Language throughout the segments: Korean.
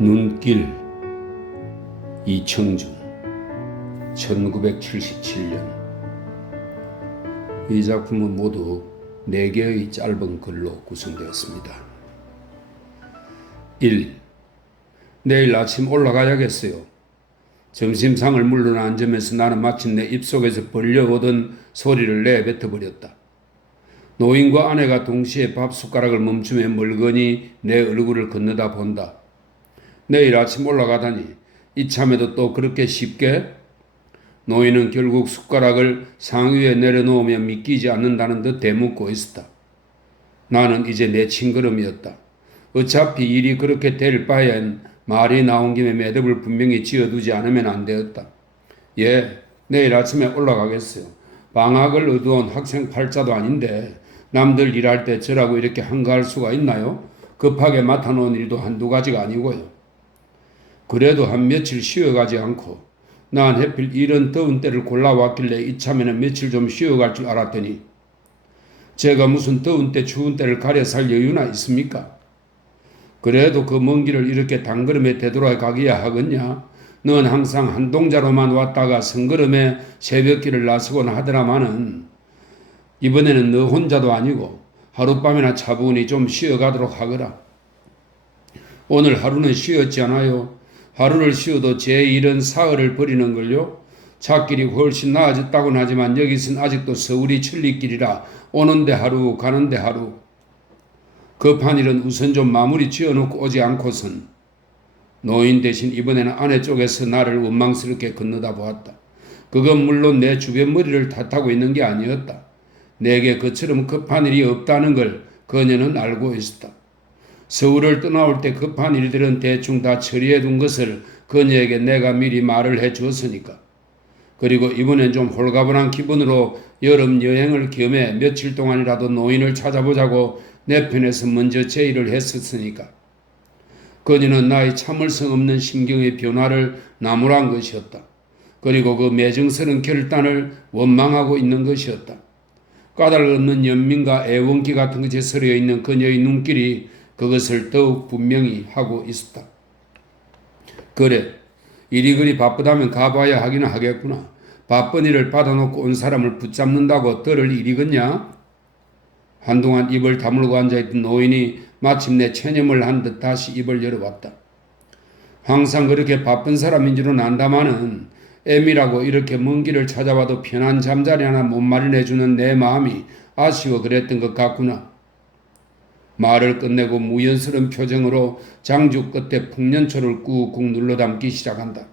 눈길. 이청준 1977년. 이 작품은 모두 4개의 짧은 글로 구성되었습니다. 1. 내일 아침 올라가야겠어요. 점심상을 물러난 점에서 나는 마침내 입속에서 벌려오던 소리를 내뱉어버렸다. 노인과 아내가 동시에 밥 숟가락을 멈추며 멀거니 내 얼굴을 건너다 본다. 내일 아침 올라가다니 이참에도 또 그렇게 쉽게? 노인은 결국 숟가락을 상위에 내려놓으며 믿기지 않는다는 듯 대묻고 있었다. 나는 이제 내 친걸음이었다. 어차피 일이 그렇게 될 바엔 말이 나온 김에 매듭을 분명히 지어두지 않으면 안 되었다. 예, 내일 아침에 올라가겠어요. 방학을 의도한 학생 팔자도 아닌데 남들 일할 때 저라고 이렇게 한가할 수가 있나요? 급하게 맡아놓은 일도 한두 가지가 아니고요. 그래도 한 며칠 쉬어가지 않고 난 하필 이런 더운 때를 골라왔길래 이참에는 며칠 좀 쉬어갈 줄 알았더니 제가 무슨 더운 때 추운 때를 가려 살 여유나 있습니까? 그래도 그 먼 길을 이렇게 단걸음에 되돌아가기야 하겠냐? 넌 항상 한동자로만 왔다가 성걸음에 새벽길을 나서곤 하더라마는 이번에는 너 혼자도 아니고 하룻밤이나 차분히 좀 쉬어가도록 하거라. 오늘 하루는 쉬었지 않아요? 하루를 쉬어도 제 일은 사흘을 버리는 걸요. 차길이 훨씬 나아졌다고는 하지만 여기선 아직도 서울이 천리길이라 오는데 하루 가는데 하루. 급한 일은 우선 좀 마무리 지어놓고 오지 않고선. 노인 대신 이번에는 아내 쪽에서 나를 원망스럽게 건너다 보았다. 그건 물론 내 주변 머리를 탓하고 있는 게 아니었다. 내게 그처럼 급한 일이 없다는 걸 그녀는 알고 있었다. 서울을 떠나올 때 급한 일들은 대충 다 처리해 둔 것을 그녀에게 내가 미리 말을 해 주었으니까. 그리고 이번엔 좀 홀가분한 기분으로 여름 여행을 겸해 며칠 동안이라도 노인을 찾아보자고 내 편에서 먼저 제의를 했었으니까. 그녀는 나의 참을성 없는 심경의 변화를 나무란 것이었다. 그리고 그 매정스러운 결단을 원망하고 있는 것이었다. 까닭없는 연민과 애원기 같은 것에 서려 있는 그녀의 눈길이 그것을 더욱 분명히 하고 있었다. 그래, 이리그리 바쁘다면 가봐야 하기는 하겠구나. 바쁜 일을 받아놓고 온 사람을 붙잡는다고 떨을 일이겠냐? 한동안 입을 다물고 앉아있던 노인이 마침내 체념을 한 듯 다시 입을 열어봤다. 항상 그렇게 바쁜 사람인 줄은 안다마는 애미라고 이렇게 먼 길을 찾아와도 편한 잠자리 하나 못 마련해주는 내 마음이 아쉬워 그랬던 것 같구나. 말을 끝내고 무연스러운 표정으로 장주 끝에 풍년초를 꾹꾹 눌러 담기 시작한다.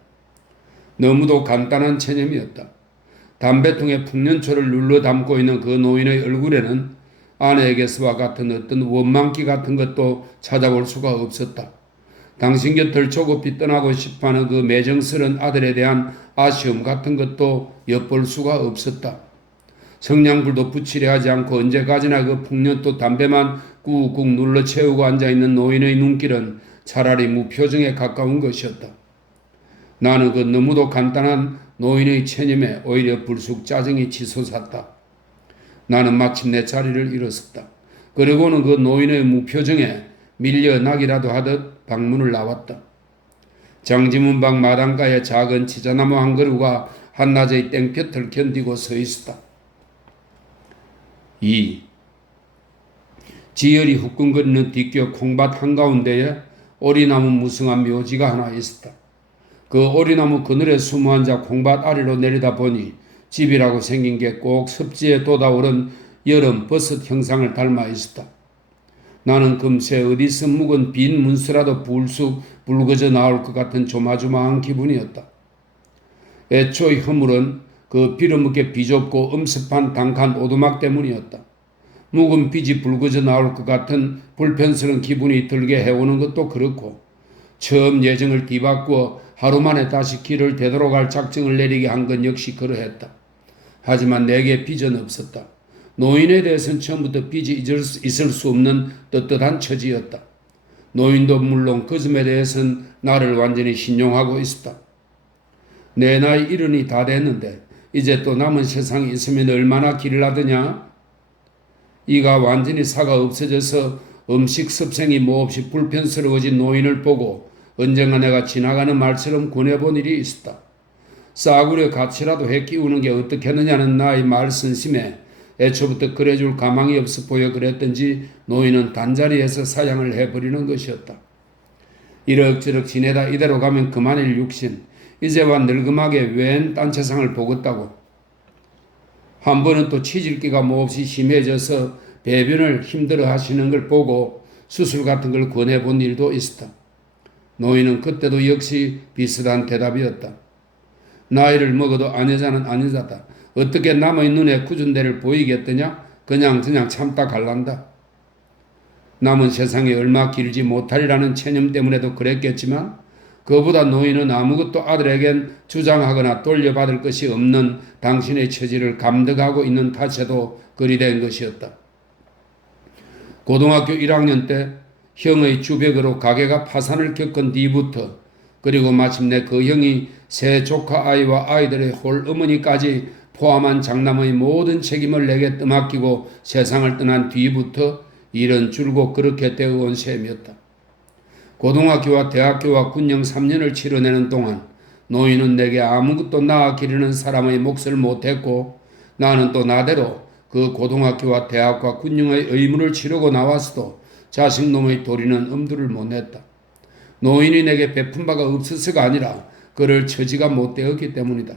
너무도 간단한 체념이었다. 담배통에 풍년초를 눌러 담고 있는 그 노인의 얼굴에는 아내에게서와 같은 어떤 원망기 같은 것도 찾아볼 수가 없었다. 당신 곁을 조급히 떠나고 싶어하는 그 매정스러운 아들에 대한 아쉬움 같은 것도 엿볼 수가 없었다. 성냥불도 붙이려 하지 않고 언제까지나 그 풍년도 담배만 꾹꾹 눌러 채우고 앉아있는 노인의 눈길은 차라리 무표정에 가까운 것이었다. 나는 그 너무도 간단한 노인의 체념에 오히려 불쑥 짜증이 치솟았다. 나는 마침내 자리를 일어섰다. 그리고는 그 노인의 무표정에 밀려나기라도 하듯 방문을 나왔다. 장지문 밖 마당가에 작은 치자나무 한 그루가 한낮의 땡볕을 견디고 서 있었다. 2. 지열이 후끈거리는 뒤쪽 콩밭 한가운데에 오리나무 무성한 묘지가 하나 있었다. 그 오리나무 그늘에 숨어 앉아 콩밭 아래로 내려다 보니 집이라고 생긴 게 꼭 습지에 돋아오른 여름 버섯 형상을 닮아 있었다. 나는 금세 어디서 묵은 빈 문서라도 불쑥 붉어져 나올 것 같은 조마조마한 기분이었다. 애초의 허물은 그 빌어먹게 비좁고 엄습한 단칸 오두막 때문이었다. 묵은 빛이 붉어져 나올 것 같은 불편스러운 기분이 들게 해오는 것도 그렇고 처음 예정을 뒤바꾸어 하루 만에 다시 길을 되돌아갈 작정을 내리게 한 건 역시 그러했다. 하지만 내게 빚은 없었다. 노인에 대해서는 처음부터 빚이 있을 수 없는 떳떳한 처지였다. 노인도 물론 그 점에 대해서는 나를 완전히 신용하고 있었다. 내 나이 70이 다 됐는데 이제 또 남은 세상이 있으면 얼마나 길을 하더냐? 이가 완전히 사가 없어져서 음식 습생이 몹시 불편스러워진 노인을 보고 언젠가 내가 지나가는 말처럼 권해본 일이 있었다. 싸구려 같이라도 해 끼우는 게 어떻겠느냐는 나의 말씀심에 애초부터 그래줄 가망이 없어 보여 그랬던지 노인은 단자리에서 사양을 해버리는 것이었다. 이럭저럭 지내다 이대로 가면 그만일 육신, 이제와 늙음하게 웬 딴채상을 보겠다고. 한 번은 또 치질기가 몹시 심해져서 배변을 힘들어 하시는 걸 보고 수술 같은 걸 권해본 일도 있었다. 노인은 그때도 역시 비슷한 대답이었다. 나이를 먹어도 아내자는 아내자다. 어떻게 남의 눈에 굳은 데를 보이겠더냐? 그냥 참다 갈란다. 남은 세상에 얼마 길지 못하리라는 체념 때문에도 그랬겠지만 그보다 노인은 아무것도 아들에겐 주장하거나 돌려받을 것이 없는 당신의 처지를 감덕하고 있는 탓에도 그리 된 것이었다. 고등학교 1학년 때 형의 주벽으로 가게가 파산을 겪은 뒤부터 그리고 마침내 그 형이 세 조카 아이와 아이들의 홀어머니까지 포함한 장남의 모든 책임을 내게 떠맡기고 세상을 떠난 뒤부터 일은 줄곧 그렇게 되어온 셈이었다. 고등학교와 대학교와 군령 3년을 치러내는 동안 노인은 내게 아무것도 낳아 기르는 사람의 몫을 못했고 나는 또 나대로 그 고등학교와 대학과 군령의 의무를 치르고 나왔어도 자식놈의 도리는 엄두를 못 냈다. 노인이 내게 베푼 바가 없어서가 아니라 그를 처지가 못되었기 때문이다.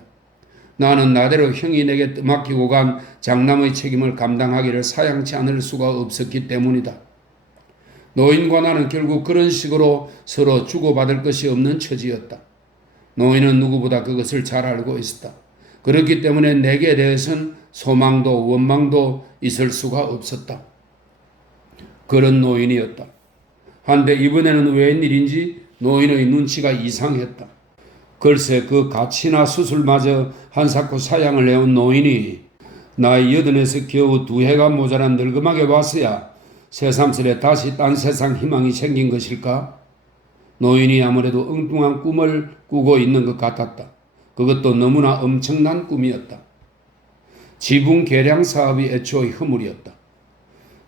나는 나대로 형이 내게 떠맡기고 간 장남의 책임을 감당하기를 사양치 않을 수가 없었기 때문이다. 노인과 나는 결국 그런 식으로 서로 주고받을 것이 없는 처지였다. 노인은 누구보다 그것을 잘 알고 있었다. 그렇기 때문에 내게 대해서는 소망도 원망도 있을 수가 없었다. 그런 노인이었다. 한데 이번에는 웬일인지 노인의 눈치가 이상했다. 글쎄 그 가치나 수술마저 한사코 사양을 해온 노인이 나이 80에서 겨우 2해가 모자란 늙음하게 와서야 새삼스레 다시 딴 세상 희망이 생긴 것일까? 노인이 아무래도 엉뚱한 꿈을 꾸고 있는 것 같았다. 그것도 너무나 엄청난 꿈이었다. 지붕 개량 사업이 애초의 허물이었다.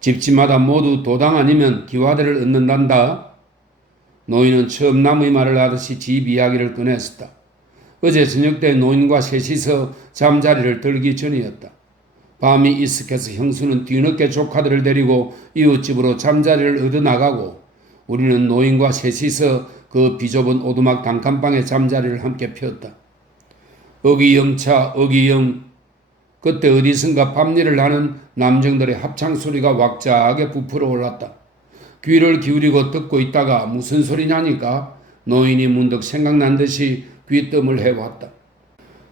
집집마다 모두 도당 아니면 기와대를 얻는단다. 노인은 처음 남의 말을 하듯이 집 이야기를 꺼냈었다. 어제 저녁 때 노인과 셋이서 잠자리를 들기 전이었다. 밤이 이슥해서 형수는 뒤늦게 조카들을 데리고 이웃집으로 잠자리를 얻어나가고 우리는 노인과 셋이서 그 비좁은 오두막 단칸방에 잠자리를 함께 폈다. 어기영차 어기영. 그때 어디선가 밤일을 하는 남정들의 합창소리가 왁자하게 부풀어 올랐다. 귀를 기울이고 듣고 있다가 무슨 소리냐니까 노인이 문득 생각난 듯이 귀뜸을 해왔다.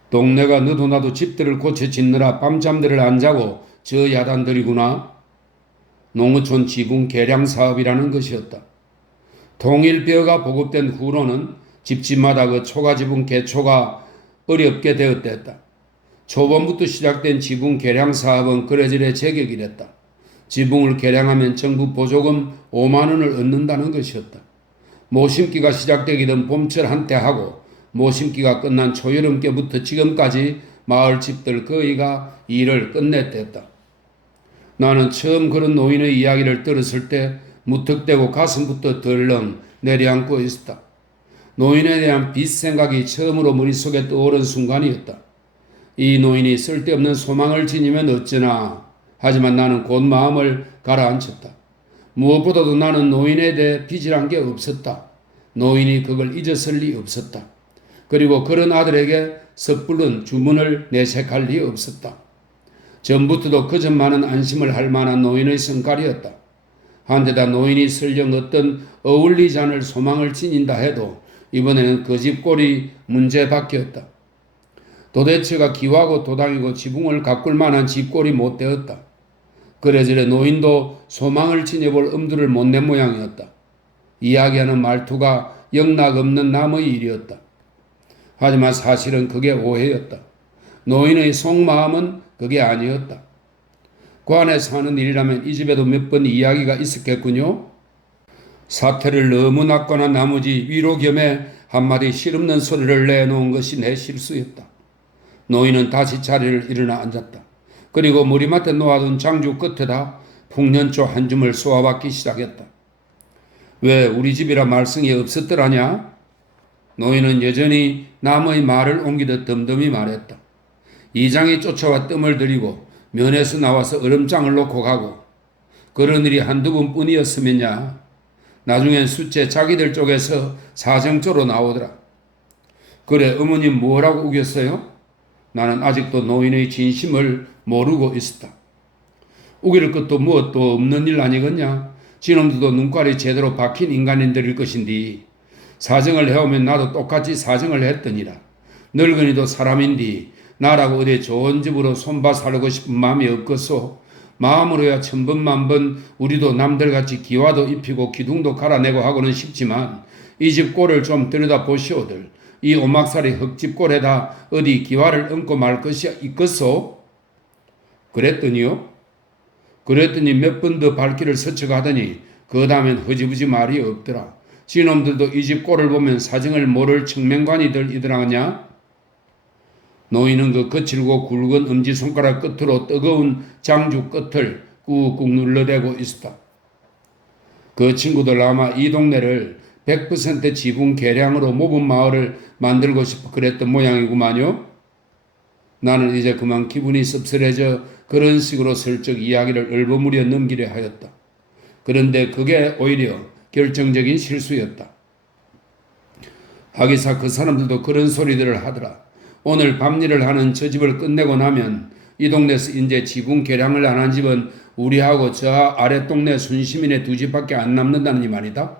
동네가 너도 나도 집들을 고쳐 짓느라 밤잠들을 안 자고 저 야단들이구나. 농어촌 지붕 개량 사업이라는 것이었다. 통일벼가 보급된 후로는 집집마다 그 초가지붕 개초가 어렵게 되었댔다. 초반부터 시작된 지붕 개량 사업은 그래저래 제격이랬다. 지붕을 개량하면 정부 보조금 5만 원을 얻는다는 것이었다. 모심기가 시작되기 전 봄철 한때 하고 모심기가 끝난 초여름께부터 지금까지 마을 집들 거의가 일을 끝냈댔다. 나는 처음 그런 노인의 이야기를 들었을 때 무턱대고 가슴부터 덜렁 내려앉고 있었다. 노인에 대한 빚 생각이 처음으로 머릿속에 떠오른 순간이었다. 이 노인이 쓸데없는 소망을 지니면 어쩌나. 하지만 나는 곧 마음을 가라앉혔다. 무엇보다도 나는 노인에 대해 빚이란 게 없었다. 노인이 그걸 잊었을 리 없었다. 그리고 그런 아들에게 섣부른 주문을 내색할 리 없었다. 전부터도 그 점만은 안심을 할 만한 노인의 성깔이었다. 한데다 노인이 설령 어떤 어울리지 않을 소망을 지닌다 해도 이번에는 그 집 꼴이 문제밖이었다. 도대체가 기와고 도당이고 지붕을 가꿀 만한 집꼴이 못 되었다. 그래저래 노인도 소망을 지녀볼 엄두를 못 낸 모양이었다. 이야기하는 말투가 영락없는 남의 일이었다. 하지만 사실은 그게 오해였다. 노인의 속마음은 그게 아니었다. 관에 사는 일이라면 이 집에도 몇 번 이야기가 있었겠군요. 사태를 너무 낮거나 나머지 위로 겸해 한마디 실없는 소리를 내놓은 것이 내 실수였다. 노인은 다시 자리를 일어나 앉았다. 그리고 머리맡에 놓아둔 장주 끝에다 풍년초 한 줌을 쏘아받기 시작했다. 왜 우리 집이라 말썽이 없었더라냐? 노인은 여전히 남의 말을 옮기듯 덤덤히 말했다. 이장이 쫓아와 뜸을 들이고 면에서 나와서 얼음장을 놓고 가고 그런 일이 한두 번뿐이었으면야. 나중엔 숫째 자기들 쪽에서 사정조로 나오더라. 그래 어머님 뭐라고 우겼어요? 나는 아직도 노인의 진심을 모르고 있었다. 우길 것도 무엇도 없는 일 아니겠냐? 지놈들도 눈깔이 제대로 박힌 인간인들일 것인디 사정을 해오면 나도 똑같이 사정을 했더니라. 늙은이도 사람인디 나라고 어디 좋은 집으로 손봐 살고 싶은 마음이 없겠소. 마음으로야 천번만번 우리도 남들같이 기와도 입히고 기둥도 갈아내고 하고는 싶지만 이 집 꼴을 좀 들여다 보시오들. 이 오막살이 흙집 꼴에다 어디 기와를 얹고 말 것이 있겠소? 그랬더니요. 그랬더니 몇 번 더 발길을 스쳐가더니 그 다음엔 허지부지 말이 없더라. 지놈들도 이 집 꼴을 보면 사정을 모를 청맹관이들 이더라냐? 노인은 그 거칠고 굵은 엄지손가락 끝으로 뜨거운 장주 끝을 꾹꾹 눌러대고 있었다. 그 친구들 아마 이 동네를 100% 지붕 개량으로 모범 마을을 만들고 싶어 그랬던 모양이구만요. 나는 이제 그만 기분이 씁쓸해져 그런 식으로 슬쩍 이야기를 얼버무려 넘기려 하였다. 그런데 그게 오히려 결정적인 실수였다. 하기사 그 사람들도 그런 소리들을 하더라. 오늘 밤일을 하는 저 집을 끝내고 나면 이 동네에서 이제 지붕 개량을 안 한 집은 우리하고 저 아래 동네 순시민의 두 집밖에 안 남는다는 이 말이다.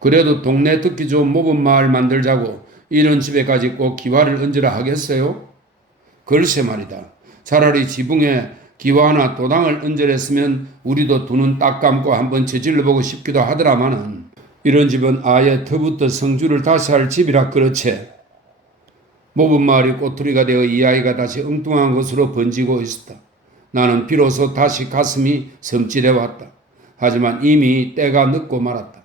그래도 동네 듣기 좋은 모범 마을 만들자고 이런 집에까지 꼭 기와를 얹으라 하겠어요? 글쎄 말이다. 차라리 지붕에 기와나 도당을 얹으랬으면 우리도 두 눈 딱 감고 한번 저질러보고 싶기도 하더라마는 이런 집은 아예 터부터 성주를 다시 할 집이라 그렇지. 모범 마을이 꼬투리가 되어 이 아이가 다시 엉뚱한 것으로 번지고 있었다. 나는 비로소 다시 가슴이 섬찟해 왔다. 하지만 이미 때가 늦고 말았다.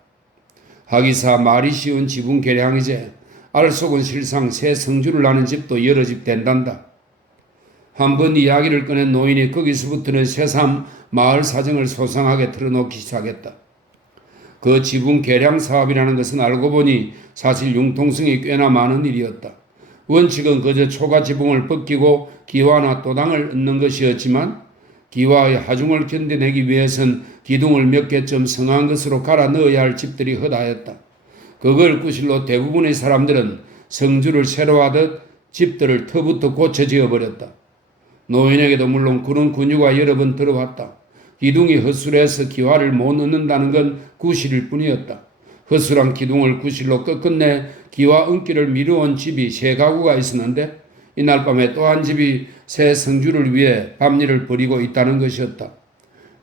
하기사 말이 쉬운 지붕 개량이제 알 속은 실상 새 성주를 나는 집도 여러 집 된단다. 한번 이야기를 꺼낸 노인이 거기서부터는 새삼 마을 사정을 소상하게 털어놓기 시작했다. 그 지붕 개량 사업이라는 것은 알고 보니 사실 융통성이 꽤나 많은 일이었다. 원칙은 그저 초가 지붕을 벗기고 기와나 도당을 얹는 것이었지만 기와의 하중을 견뎌내기 위해선 기둥을 몇 개쯤 성한 것으로 갈아 넣어야 할 집들이 허다했다. 그걸 구실로 대부분의 사람들은 성주를 새로 하듯 집들을 터부터 고쳐 지어버렸다. 노인에게도 물론 그런 권유가 여러 번 들어왔다. 기둥이 허술해서 기와를 못 넣는다는 건 구실일 뿐이었다. 허술한 기둥을 구실로 끝끝내 기와 얹기를 미루어온 집이 세 가구가 있었는데 이날 밤에 또 한 집이 새 성주를 위해 밤일을 벌이고 있다는 것이었다.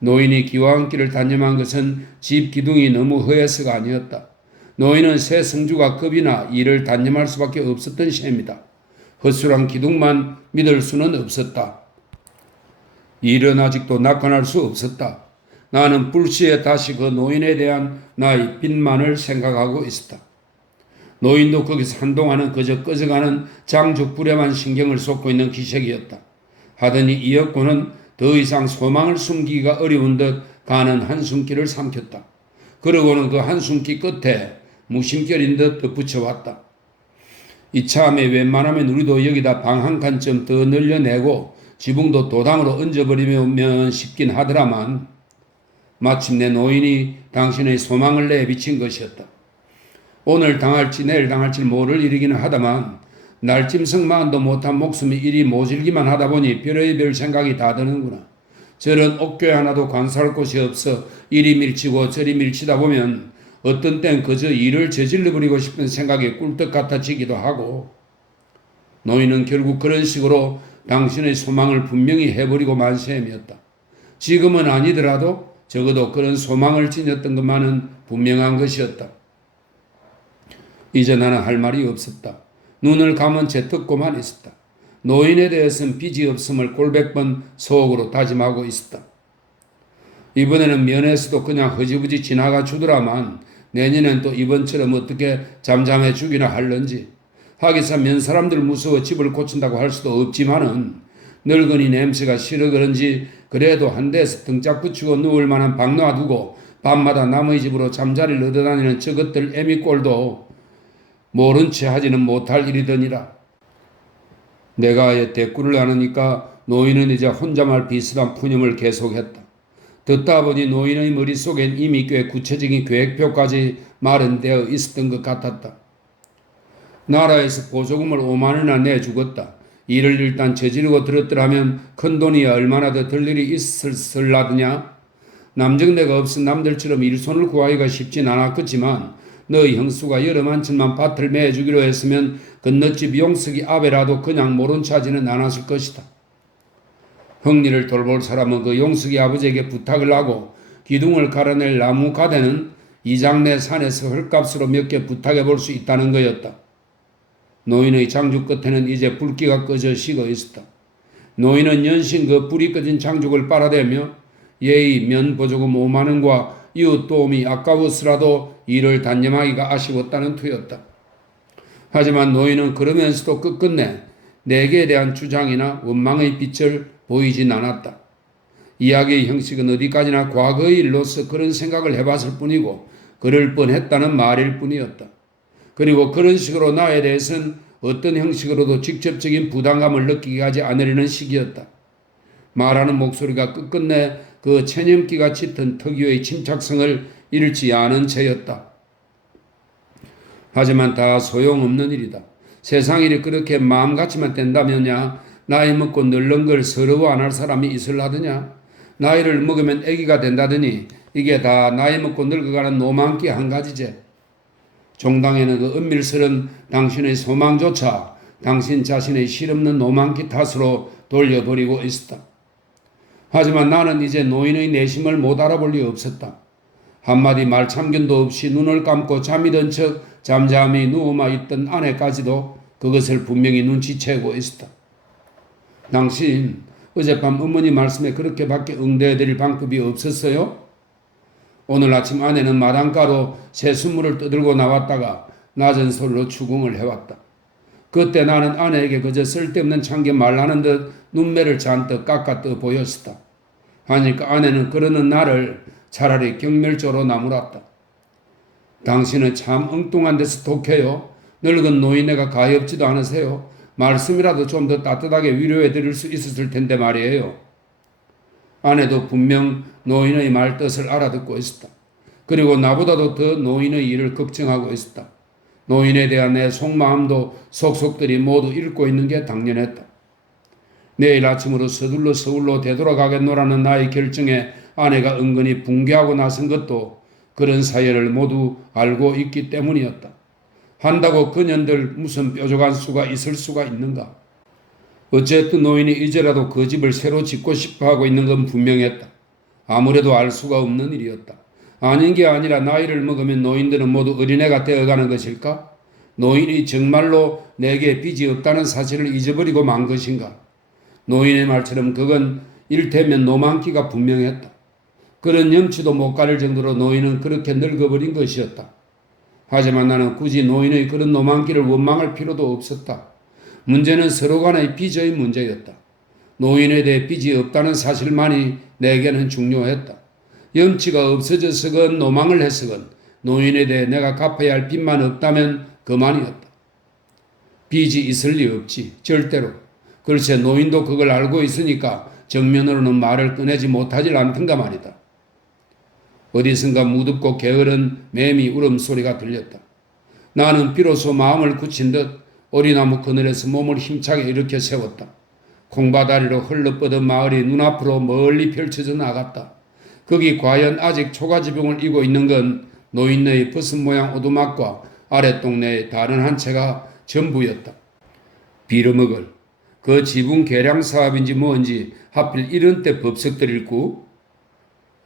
노인이 기와 얹기를 단념한 것은 집 기둥이 너무 허해서가 아니었다. 노인은 새 성주가 급이나 일을 단념할 수밖에 없었던 셈이다. 허술한 기둥만 믿을 수는 없었다. 일은 아직도 낙관할 수 없었다. 나는 불시에 다시 그 노인에 대한 나의 빚만을 생각하고 있었다. 노인도 거기서 한동안은 그저 꺼져가는 장죽불에만 신경을 쏟고 있는 기색이었다. 하더니 이었고는 더 이상 소망을 숨기기가 어려운 듯 가는 한숨길을 삼켰다. 그러고는 그 한숨기 끝에 무심결인 듯 덧붙여왔다. 이참에 웬만하면 우리도 여기다 방 한 칸쯤 더 늘려내고 지붕도 도당으로 얹어버리면 싶긴 하더라만 마침내 노인이 당신의 소망을 내비친 것이었다. 오늘 당할지 내일 당할지 모를 일이기는 하다만 날짐승만도 못한 목숨이 이리 모질기만 하다 보니 별의별 생각이 다 드는구나. 저런 옥교에 하나도 관사할 곳이 없어 이리 밀치고 저리 밀치다 보면 어떤 땐 그저 일을 저질러버리고 싶은 생각이 꿀떡 같아지기도 하고 노인은 결국 그런 식으로 당신의 소망을 분명히 해버리고 만 셈이었다. 지금은 아니더라도 적어도 그런 소망을 지녔던 것만은 분명한 것이었다. 이제 나는 할 말이 없었다. 눈을 감은 채 듣고만 있었다. 노인에 대해서는 빚이 없음을 골백번 속으로 다짐하고 있었다. 이번에는 면에서도 그냥 허지부지 지나가 주더라만 내년엔 또 이번처럼 어떻게 잠잠해 주기나 할런지. 하기사 면 사람들 무서워 집을 고친다고 할 수도 없지만은 늙은이 냄새가 싫어 그런지 그래도 한 대에서 등짝 붙이고 누울 만한 방 놔두고 밤마다 남의 집으로 잠자리를 얻어다니는 저것들 애미꼴도 모른 채 하지는 못할 일이더니라. 내가 아예 대꾸를 안 하니까 노인은 이제 혼자말 비슷한 푸념을 계속했다. 듣다 보니 노인의 머릿속엔 이미 꽤 구체적인 계획표까지 마련되어 있었던 것 같았다. 나라에서 보조금을 5만 원이나 내주겠다. 일을 일단 저지르고 들었더라면 큰돈이야 얼마나 더 들 일이 있을라더냐. 남정네가 없은 남들처럼 일손을 구하기가 쉽진 않았겠지만 너희 형수가 여러 만천만 밭을 매주기로 했으면 건너집 용석이 아베라도 그냥 모른 차지는 않았을 것이다. 형리를 돌볼 사람은 그 용석이 아버지에게 부탁을 하고 기둥을 갈아낼 나무 가대는 이장내 산에서 헐값으로 몇 개 부탁해 볼 수 있다는 거였다. 노인의 장죽 끝에는 이제 불기가 꺼져 식어 있었다. 노인은 연신 그 불이 꺼진 장죽을 빨아대며 예의 면보조금 5만 원과 이웃 도움이 아까웠으라도 일을 단념하기가 아쉬웠다는 투였다. 하지만 노인은 그러면서도 끝끝내 내게에 대한 주장이나 원망의 빛을 보이진 않았다. 이야기의 형식은 어디까지나 과거의 일로서 그런 생각을 해봤을 뿐이고 그럴 뻔했다는 말일 뿐이었다. 그리고 그런 식으로 나에 대해서는 어떤 형식으로도 직접적인 부담감을 느끼게 하지 않으려는 식이었다. 말하는 목소리가 끝끝내 그 체념기가 짙은 특유의 침착성을 잃지 않은 채였다. 하지만 다 소용없는 일이다. 세상 일이 그렇게 마음같이만 된다면야 나이 먹고 늙는 걸 서러워 안 할 사람이 있을라더냐. 나이를 먹으면 아기가 된다더니 이게 다 나이 먹고 늙어가는 노만기 한 가지제. 종당에는 그 은밀스런 당신의 소망조차 당신 자신의 실없는 노만기 탓으로 돌려버리고 있었다. 하지만 나는 이제 노인의 내심을 못 알아볼 리 없었다. 한마디 말참견도 없이 눈을 감고 잠이 든 척 잠잠히 누워만 있던 아내까지도 그것을 분명히 눈치채고 있었다. 당신 어젯밤 어머니 말씀에 그렇게밖에 응대해드릴 방법이 없었어요? 오늘 아침 아내는 마당가로 새순물을 떠들고 나왔다가 낮은 소리로 추궁을 해왔다. 그때 나는 아내에게 그저 쓸데없는 참견 말하는 듯 눈매를 잔뜩 깎아떠 보였었다. 하니까 아내는 그러는 나를 차라리 경멸조로 나무랐다. 당신은 참 엉뚱한 데서 독해요. 늙은 노인네가 가엾지도 않으세요. 말씀이라도 좀 더 따뜻하게 위로해 드릴 수 있었을 텐데 말이에요. 아내도 분명 노인의 말뜻을 알아듣고 있었다. 그리고 나보다도 더 노인의 일을 걱정하고 있었다. 노인에 대한 내 속마음도 속속들이 모두 읽고 있는 게 당연했다. 내일 아침으로 서둘러 서울로 되돌아가겠노라는 나의 결정에 아내가 은근히 붕괴하고 나선 것도 그런 사연을 모두 알고 있기 때문이었다. 한다고 그년들 무슨 뾰족한 수가 있을 수가 있는가. 어쨌든 노인이 이제라도 그 집을 새로 짓고 싶어 하고 있는 건 분명했다. 아무래도 알 수가 없는 일이었다. 아닌 게 아니라 나이를 먹으면 노인들은 모두 어린애가 되어가는 것일까? 노인이 정말로 내게 빚이 없다는 사실을 잊어버리고 만 것인가? 노인의 말처럼 그건 일테면 노만기가 분명했다. 그런 염치도 못 가릴 정도로 노인은 그렇게 늙어버린 것이었다. 하지만 나는 굳이 노인의 그런 노만기를 원망할 필요도 없었다. 문제는 서로 간의 빚의 문제였다. 노인에 대해 빚이 없다는 사실만이 내게는 중요했다. 염치가 없어져서건 노망을 했으건 노인에 대해 내가 갚아야 할 빚만 없다면 그만이었다. 빚이 있을 리 없지. 절대로. 글쎄 노인도 그걸 알고 있으니까 정면으로는 말을 꺼내지 못하질 않던가 말이다. 어디선가 무덥고 게으른 매미 울음소리가 들렸다. 나는 비로소 마음을 굳힌 듯 오리나무 그늘에서 몸을 힘차게 일으켜 세웠다. 콩바다리로 흘러뻗은 마을이 눈앞으로 멀리 펼쳐져 나갔다. 거기 과연 아직 초가지붕을 이고 있는 건 노인네의 버섯 모양 오두막과 아랫동네의 다른 한 채가 전부였다. 빌어먹을 그 지붕 개량 사업인지 뭔지 하필 이런 때 법석들일 구?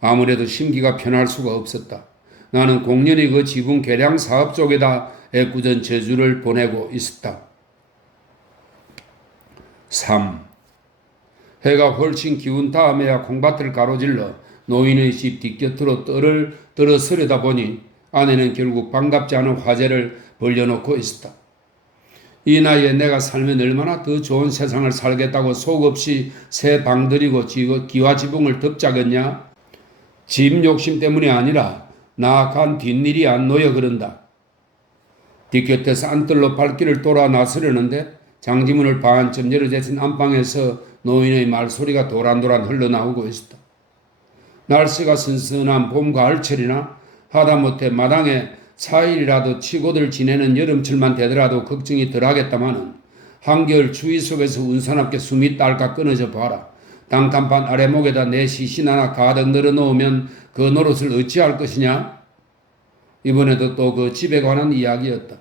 아무래도 심기가 편할 수가 없었다. 나는 공연히 그 지붕 개량 사업 쪽에다 애꿎은 저주를 보내고 있었다. 3. 해가 훨씬 기운 다음에야 콩밭을 가로질러 노인의 집 뒷곁으로 뜰을 들어서려다 보니 아내는 결국 반갑지 않은 화제를 벌려놓고 있었다. 이 나이에 내가 살면 얼마나 더 좋은 세상을 살겠다고 속없이 새 방들이고 기와지붕을 덮자겠냐? 집 욕심 때문이 아니라 나간 뒷일이 안 놓여 그런다. 뒤곁에서 안뜰로 발길을 돌아 나서려는데 장지문을 반쯤 열어제친 안방에서 노인의 말소리가 도란도란 흘러나오고 있었다. 날씨가 선선한 봄 가을철이나 하다못해 마당에 4일이라도 치고들 지내는 여름철만 되더라도 걱정이 덜하겠다마는 한겨울 추위 속에서 운사납게 숨이 딸깍 끊어져 봐라. 당탄판 아래목에다 내 시신 하나 가득 늘어놓으면 그 노릇을 어찌할 것이냐? 이번에도 또 그 집에 관한 이야기였다.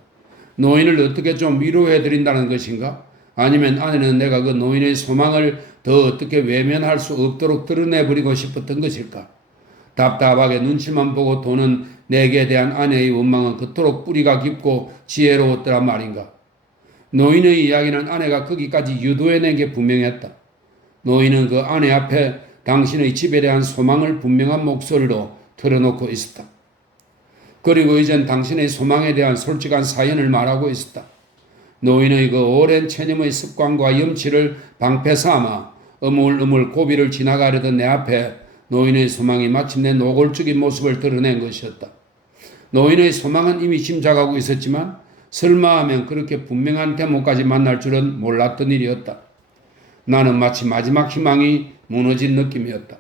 노인을 어떻게 좀 위로해드린다는 것인가? 아니면 아내는 내가 그 노인의 소망을 더 어떻게 외면할 수 없도록 드러내버리고 싶었던 것일까? 답답하게 눈치만 보고 도는 내게 대한 아내의 원망은 그토록 뿌리가 깊고 지혜로웠더란 말인가? 노인의 이야기는 아내가 거기까지 유도해낸 게 분명했다. 노인은 그 아내 앞에 당신의 집에 대한 소망을 분명한 목소리로 털어놓고 있었다. 그리고 이젠 당신의 소망에 대한 솔직한 사연을 말하고 있었다. 노인의 그 오랜 체념의 습관과 염치를 방패 삼아 어물어물 고비를 지나가려던 내 앞에 노인의 소망이 마침내 노골적인 모습을 드러낸 것이었다. 노인의 소망은 이미 짐작하고 있었지만 설마 하면 그렇게 분명한 대목까지 만날 줄은 몰랐던 일이었다. 나는 마치 마지막 희망이 무너진 느낌이었다.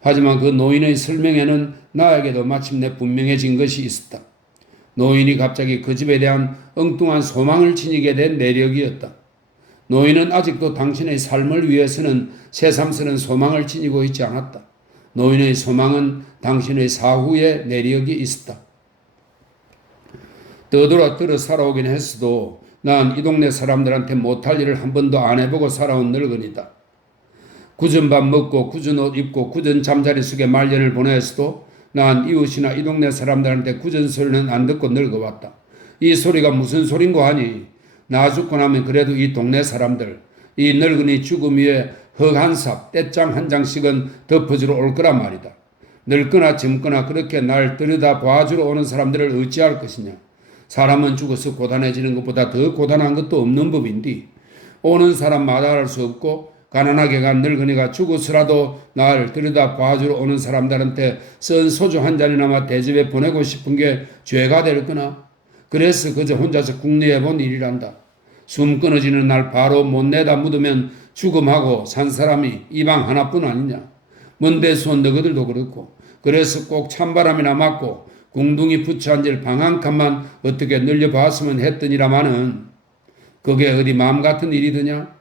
하지만 그 노인의 설명에는 나에게도 마침내 분명해진 것이 있었다. 노인이 갑자기 그 집에 대한 엉뚱한 소망을 지니게 된 내력이었다. 노인은 아직도 당신의 삶을 위해서는 새삼스런 소망을 지니고 있지 않았다. 노인의 소망은 당신의 사후에 내력이 있었다. 떠돌아 살아오긴 했어도 난 이 동네 사람들한테 못할 일을 한 번도 안 해보고 살아온 늙은이다. 굳은 밥 먹고 굳은 옷 입고 굳은 잠자리 속에 말년을 보냈어도 난 이웃이나 이 동네 사람들한테 굳은 소리는 안 듣고 늙어왔다. 이 소리가 무슨 소린고 하니 나 죽고 나면 그래도 이 동네 사람들 이 늙은이 죽음 위에 흙 한 삽, 떼짱 한 장씩은 덮어주러 올 거란 말이다. 늙거나 젊거나 그렇게 날 들여다 봐주러 오는 사람들을 어찌할 것이냐. 사람은 죽어서 고단해지는 것보다 더 고단한 것도 없는 법인데 오는 사람 마다할 수 없고 가난하게 간 늙은이가 죽어서라도 날 들여다 봐주러 오는 사람들한테 쓴 소주 한 잔이나마 대접해 보내고 싶은 게 죄가 될 거나. 그래서 그저 혼자서 궁리해 본 일이란다. 숨 끊어지는 날 바로 못 내다 묻으면 죽음하고 산 사람이 이 방 하나뿐 아니냐. 먼 데서 온 너희들도 그렇고. 그래서 꼭 찬바람이나 맞고 궁둥이 붙여 앉을 방 한 칸만 어떻게 늘려봤으면 했더니라마는 그게 어디 마음 같은 일이더냐.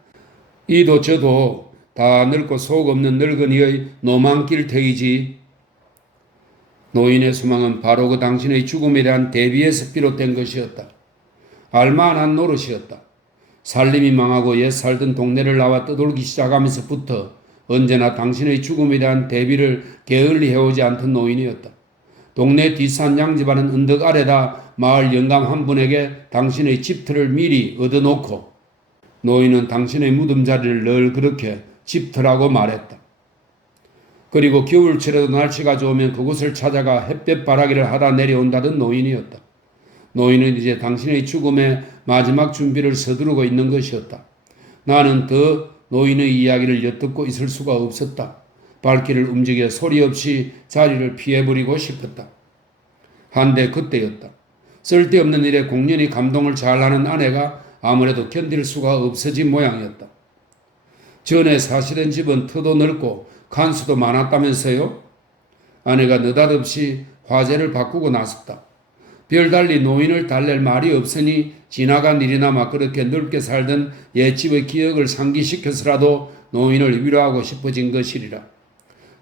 이도 저도 다 늙고 속 없는 늙은이의 노망길 터이지. 노인의 소망은 바로 그 당신의 죽음에 대한 대비에서 비롯된 것이었다. 알만한 노릇이었다. 살림이 망하고 옛 살던 동네를 나와 떠돌기 시작하면서부터 언제나 당신의 죽음에 대한 대비를 게을리 해오지 않던 노인이었다. 동네 뒷산 양집안은 언덕 아래다 마을 영감 한 분에게 당신의 집터를 미리 얻어놓고 노인은 당신의 무덤자리를 늘 그렇게 집터라고 말했다. 그리고 겨울철에도 날씨가 좋으면 그곳을 찾아가 햇볕 바라기를 하다 내려온다던 노인이었다. 노인은 이제 당신의 죽음의 마지막 준비를 서두르고 있는 것이었다. 나는 더 노인의 이야기를 엿듣고 있을 수가 없었다. 발길을 움직여 소리 없이 자리를 피해버리고 싶었다. 한데 그때였다. 쓸데없는 일에 공연히 감동을 잘하는 아내가 아무래도 견딜 수가 없어진 모양이었다. 전에 사시던 집은 터도 넓고 간수도 많았다면서요? 아내가 느닷없이 화제를 바꾸고 나섰다. 별달리 노인을 달랠 말이 없으니 지나간 일이나마 그렇게 넓게 살던 옛집의 기억을 상기시켜서라도 노인을 위로하고 싶어진 것이리라.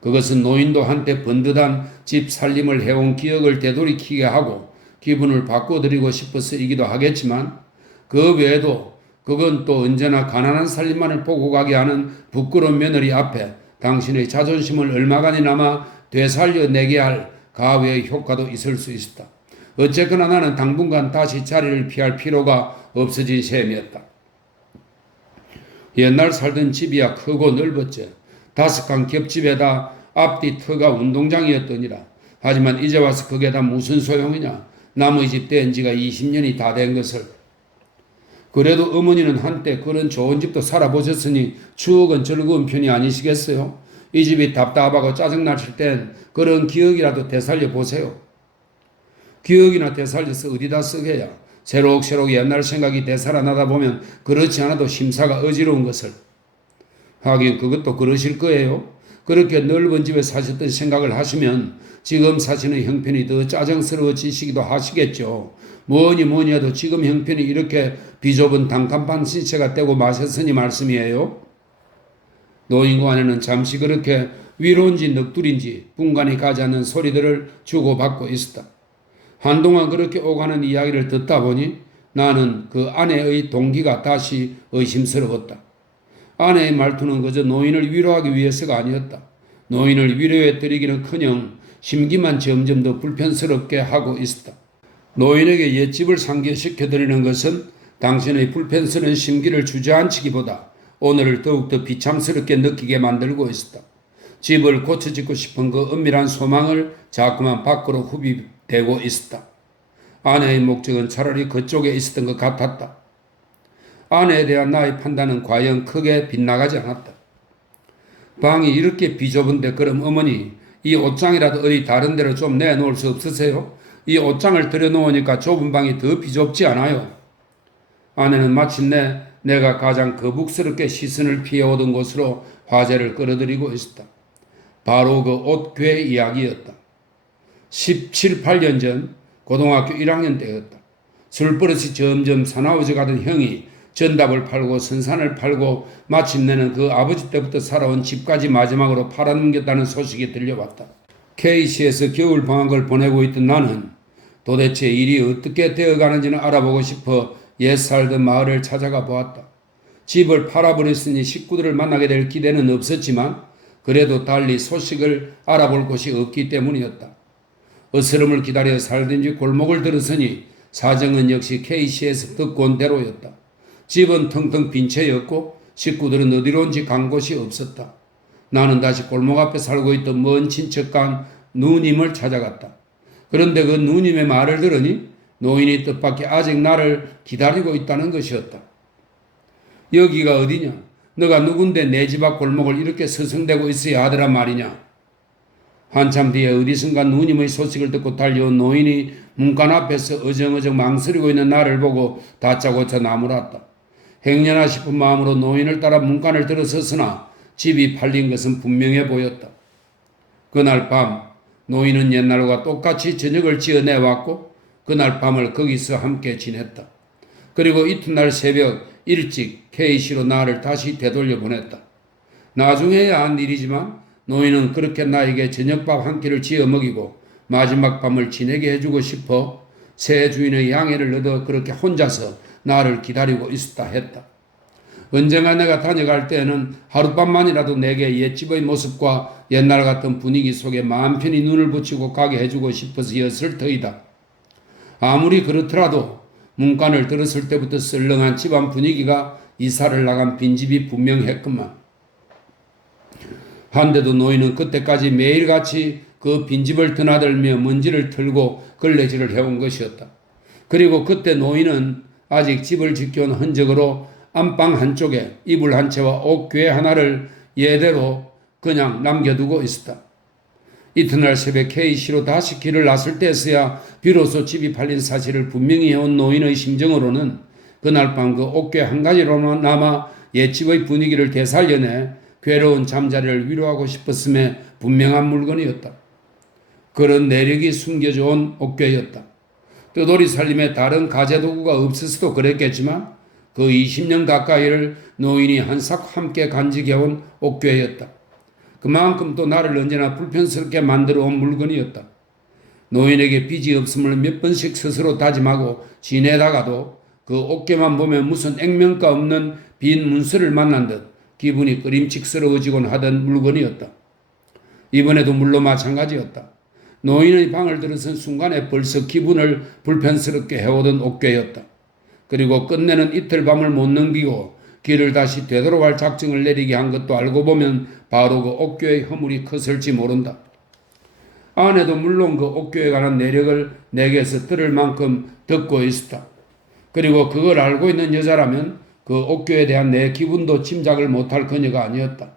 그것은 노인도 한때 번듯한 집 살림을 해온 기억을 되돌이키게 하고 기분을 바꿔드리고 싶어서이기도 하겠지만 그 외에도 그건 또 언제나 가난한 살림만을 보고 가게 하는 부끄러운 며느리 앞에 당신의 자존심을 얼마간이나마 되살려내게 할 가외의 효과도 있을 수 있었다. 어쨌거나 나는 당분간 다시 자리를 피할 필요가 없어진 셈이었다. 옛날 살던 집이야 크고 넓었지. 5칸 겹집에다 앞뒤 터가 운동장이었더니라. 하지만 이제 와서 그게 다 무슨 소용이냐. 남의 집 된 지가 20년이 다 된 것을. 그래도 어머니는 한때 그런 좋은 집도 살아보셨으니 추억은 즐거운 편이 아니시겠어요? 이 집이 답답하고 짜증나실 땐 그런 기억이라도 되살려 보세요. 기억이나 되살려서 어디다 쓰게야. 새록새록 옛날 생각이 되살아나다 보면 그렇지 않아도 심사가 어지러운 것을. 하긴 그것도 그러실 거예요. 그렇게 넓은 집에 사셨던 생각을 하시면 지금 사시는 형편이 더 짜증스러워지시기도 하시겠죠. 뭐니 해도 지금 형편이 이렇게 비좁은 단칸방 신세가 떼고 마셨으니 말씀이에요. 노인과 아내는 잠시 그렇게 위로인지 넋두린지 분간이 가지 않는 소리들을 주고받고 있었다. 한동안 그렇게 오가는 이야기를 듣다 보니 나는 그 아내의 동기가 다시 의심스러웠다. 아내의 말투는 그저 노인을 위로하기 위해서가 아니었다. 노인을 위로해드리기는커녕 심기만 점점 더 불편스럽게 하고 있었다. 노인에게 옛집을 상기시켜드리는 것은 당신의 불편스러운 심기를 주저앉히기보다 오늘을 더욱더 비참스럽게 느끼게 만들고 있었다. 집을 고쳐짓고 싶은 그 은밀한 소망을 자꾸만 밖으로 흡입되고 있었다. 아내의 목적은 차라리 그쪽에 있었던 것 같았다. 아내에 대한 나의 판단은 과연 크게 빗나가지 않았다. 방이 이렇게 비좁은데 그럼 어머니 이 옷장이라도 어디 다른 데로 좀 내놓을 수 없으세요? 이 옷장을 들여놓으니까 좁은 방이 더 비좁지 않아요? 아내는 마침내 내가 가장 거북스럽게 시선을 피해오던 곳으로 화제를 끌어들이고 있었다. 바로 그 옷괴 이야기였다. 17, 18년 전 고등학교 1학년 때였다. 술버릇이 점점 사나워져 가던 형이 전답을 팔고 선산을 팔고 마침내는 그 아버지 때부터 살아온 집까지 마지막으로 팔아넘겼다는 소식이 들려왔다. KC에서 겨울 방학을 보내고 있던 나는 도대체 일이 어떻게 되어가는지는 알아보고 싶어 옛 살던 마을을 찾아가 보았다. 집을 팔아버렸으니 식구들을 만나게 될 기대는 없었지만 그래도 달리 소식을 알아볼 곳이 없기 때문이었다. 어스름을 기다려 살든지 골목을 들었으니 사정은 역시 KC에서 듣고 온 대로였다. 집은 텅텅 빈 채였고 식구들은 어디로 온지 간 곳이 없었다. 나는 다시 골목 앞에 살고 있던 먼 친척간 누님을 찾아갔다. 그런데 그 누님의 말을 들으니 노인이 뜻밖의 아직 나를 기다리고 있다는 것이었다. 여기가 어디냐? 너가 누군데 내 집 앞 골목을 이렇게 서성대고 있어야 하더란 말이냐? 한참 뒤에 어디선가 누님의 소식을 듣고 달려온 노인이 문간 앞에서 어정어정 망설이고 있는 나를 보고 다짜고짜 나무랐다. 행여나 싶은 마음으로 노인을 따라 문간을 들어섰으나 집이 팔린 것은 분명해 보였다. 그날 밤 노인은 옛날과 똑같이 저녁을 지어내왔고 그날 밤을 거기서 함께 지냈다. 그리고 이튿날 새벽 일찍 KC로 나를 다시 되돌려 보냈다. 나중에야 한 일이지만 노인은 그렇게 나에게 저녁밥 한 끼를 지어 먹이고 마지막 밤을 지내게 해주고 싶어 새 주인의 양해를 얻어 그렇게 혼자서 나를 기다리고 있었다 했다. 언젠가 내가 다녀갈 때에는 하룻밤만이라도 내게 옛집의 모습과 옛날 같은 분위기 속에 마음 편히 눈을 붙이고 가게 해주고 싶어서였을 터이다. 아무리 그렇더라도 문간을 들었을 때부터 썰렁한 집안 분위기가 이사를 나간 빈집이 분명했구만. 한데도 노인은 그때까지 매일같이 그 빈집을 드나들며 먼지를 털고 걸레질을 해온 것이었다. 그리고 그때 노인은 아직 집을 지켜온 흔적으로 안방 한쪽에 이불 한 채와 옷괴 하나를 예대로 그냥 남겨두고 있었다. 이튿날 새벽 KC로 다시 길을 나설 때에서야 비로소 집이 팔린 사실을 분명히 해온 노인의 심정으로는 그날 밤 그 옷괴 한 가지로나마 옛집의 분위기를 되살려내 괴로운 잠자리를 위로하고 싶었음에 분명한 물건이었다. 그런 내력이 숨겨져 온 옷괴였다. 뜨돌이 살림에 다른 가재도구가 없어서도 그랬겠지만 그 20년 가까이를 노인이 한삭 함께 간직해온 옷괴였다. 그만큼 또 나를 언제나 불편스럽게 만들어 온 물건이었다. 노인에게 빚이 없음을 몇 번씩 스스로 다짐하고 지내다가도 그 옷괴만 보면 무슨 액면가 없는 빈 문서를 만난 듯 기분이 끄림칙스러워지곤 하던 물건이었다. 이번에도 물론 마찬가지였다. 노인의 방을 들어선 순간에 벌써 기분을 불편스럽게 해오던 옷괴였다. 그리고 끝내는 이틀 밤을 못 넘기고 길을 다시 되돌아갈 작정을 내리게 한 것도 알고 보면 바로 그 옥교의 허물이 컸을지 모른다. 아내도 물론 그 옥교에 관한 내력을 내게서 들을 만큼 듣고 있었다. 그리고 그걸 알고 있는 여자라면 그 옥교에 대한 내 기분도 짐작을 못할 그녀가 아니었다.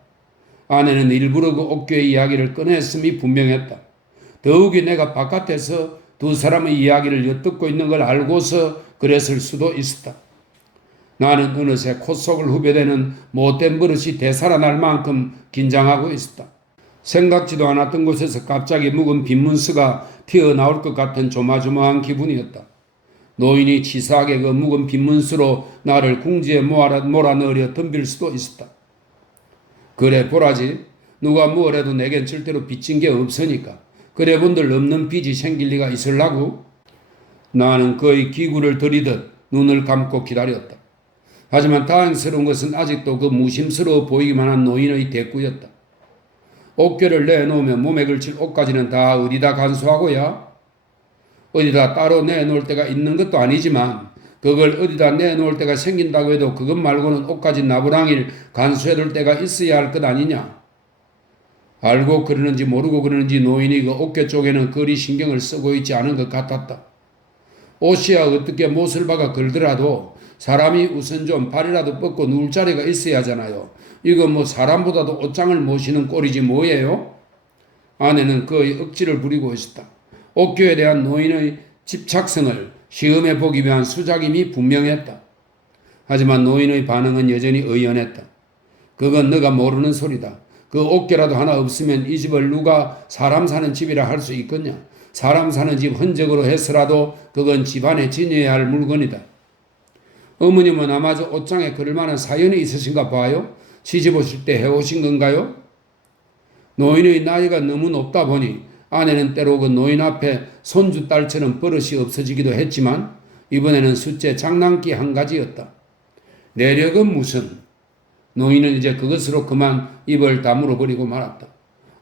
아내는 일부러 그 옥교의 이야기를 꺼냈음이 분명했다. 더욱이 내가 바깥에서 두 사람의 이야기를 엿듣고 있는 걸 알고서 그랬을 수도 있었다. 나는 어느새 콧속을 후벼대는 못된 버릇이 되살아날 만큼 긴장하고 있었다. 생각지도 않았던 곳에서 갑자기 묵은 빈문스가 튀어나올 것 같은 조마조마한 기분이었다. 노인이 치사하게 그 묵은 빈문스로 나를 궁지에 몰아넣으려 덤빌 수도 있었다. 그래 보라지. 누가 뭐래도 내겐 절대로 빚진 게 없으니까. 그래 본들 없는 빚이 생길 리가 있을라고? 나는 그의 기구를 들이듯 눈을 감고 기다렸다. 하지만 다행스러운 것은 아직도 그 무심스러워 보이기만 한 노인의 대꾸였다. 옥교를 내놓으면 몸에 걸칠 옷까지는 다 어디다 간수하고야? 어디다 따로 내놓을 때가 있는 것도 아니지만 그걸 어디다 내놓을 때가 생긴다고 해도 그것 말고는 옷까지 나부랑일 간수해둘 때가 있어야 할 것 아니냐? 알고 그러는지 모르고 그러는지 노인이 그 옥교 쪽에는 그리 신경을 쓰고 있지 않은 것 같았다. 옷이야 어떻게 못을 박아 걸더라도 사람이 우선 좀 발이라도 뻗고 누울 자리가 있어야 하잖아요. 이거 뭐 사람보다도 옷장을 모시는 꼴이지 뭐예요? 아내는 그의 억지를 부리고 있었다. 옥교에 대한 노인의 집착성을 시험해 보기 위한 수작임이 분명했다. 하지만 노인의 반응은 여전히 의연했다. 그건 너가 모르는 소리다. 그 옥교라도 하나 없으면 이 집을 누가 사람 사는 집이라 할 수 있겠냐? 사람 사는 집 흔적으로 해서라도 그건 집안에 지녀야 할 물건이다. 어머님은 아마 저 옷장에 그럴 만한 사연이 있으신가 봐요? 시집 오실 때 해오신 건가요? 노인의 나이가 너무 높다 보니 아내는 때로 그 노인 앞에 손주 딸처럼 버릇이 없어지기도 했지만 이번에는 숫째 장난기 한 가지였다. 내력은 무슨? 노인은 이제 그것으로 그만 입을 다물어 버리고 말았다.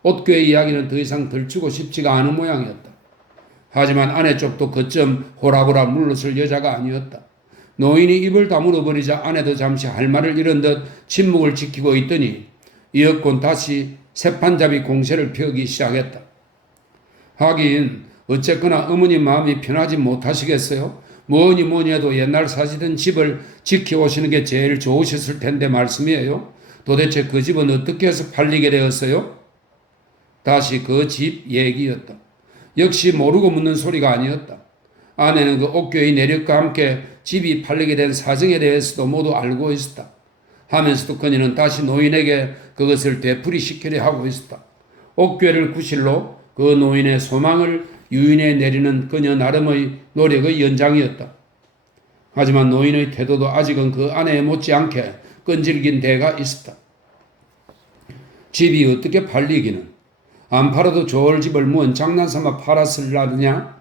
옥교의 이야기는 더 이상 들추고 싶지가 않은 모양이었다. 하지만 아내 쪽도 그쯤 호락호락 물러설 여자가 아니었다. 노인이 입을 다물어 버리자 아내도 잠시 할 말을 잃은 듯 침묵을 지키고 있더니 이윽곤 다시 새판잡이 공세를 펴기 시작했다. 하긴 어쨌거나 어머니 마음이 편하지 못하시겠어요? 뭐니 해도 옛날 사시던 집을 지켜오시는 게 제일 좋으셨을 텐데 말씀이에요. 도대체 그 집은 어떻게 해서 팔리게 되었어요? 다시 그 집 얘기였다. 역시 모르고 묻는 소리가 아니었다. 아내는 그 옥교의 내력과 함께 집이 팔리게 된 사정에 대해서도 모두 알고 있었다. 하면서도 그녀는 다시 노인에게 그것을 되풀이시키려 하고 있었다. 옥교를 구실로 그 노인의 소망을 유인해 내리는 그녀 나름의 노력의 연장이었다. 하지만 노인의 태도도 아직은 그 아내에 못지않게 끈질긴 데가 있었다. 집이 어떻게 팔리기는? 안 팔아도 좋을 집을 뭔 장난삼아 팔았을라느냐?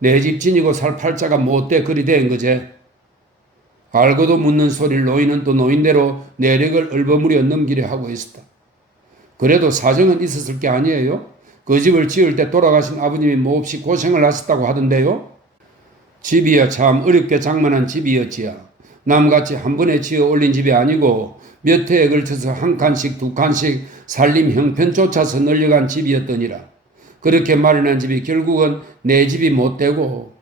내 집 지니고 살 팔자가 못돼 그리 된 거제. 알고도 묻는 소리를 노인은 또 노인대로 내력을 얼버무려 넘기려 하고 있었다. 그래도 사정은 있었을 게 아니에요? 그 집을 지을 때 돌아가신 아버님이 몹시 고생을 하셨다고 하던데요? 집이야 참 어렵게 장만한 집이었지야. 남같이 한 번에 지어 올린 집이 아니고 몇 해에 걸쳐서 한 칸씩 두 칸씩 살림 형편 쫓아서 늘려간 집이었더니라. 그렇게 마련한 집이 결국은 내 집이 못 되고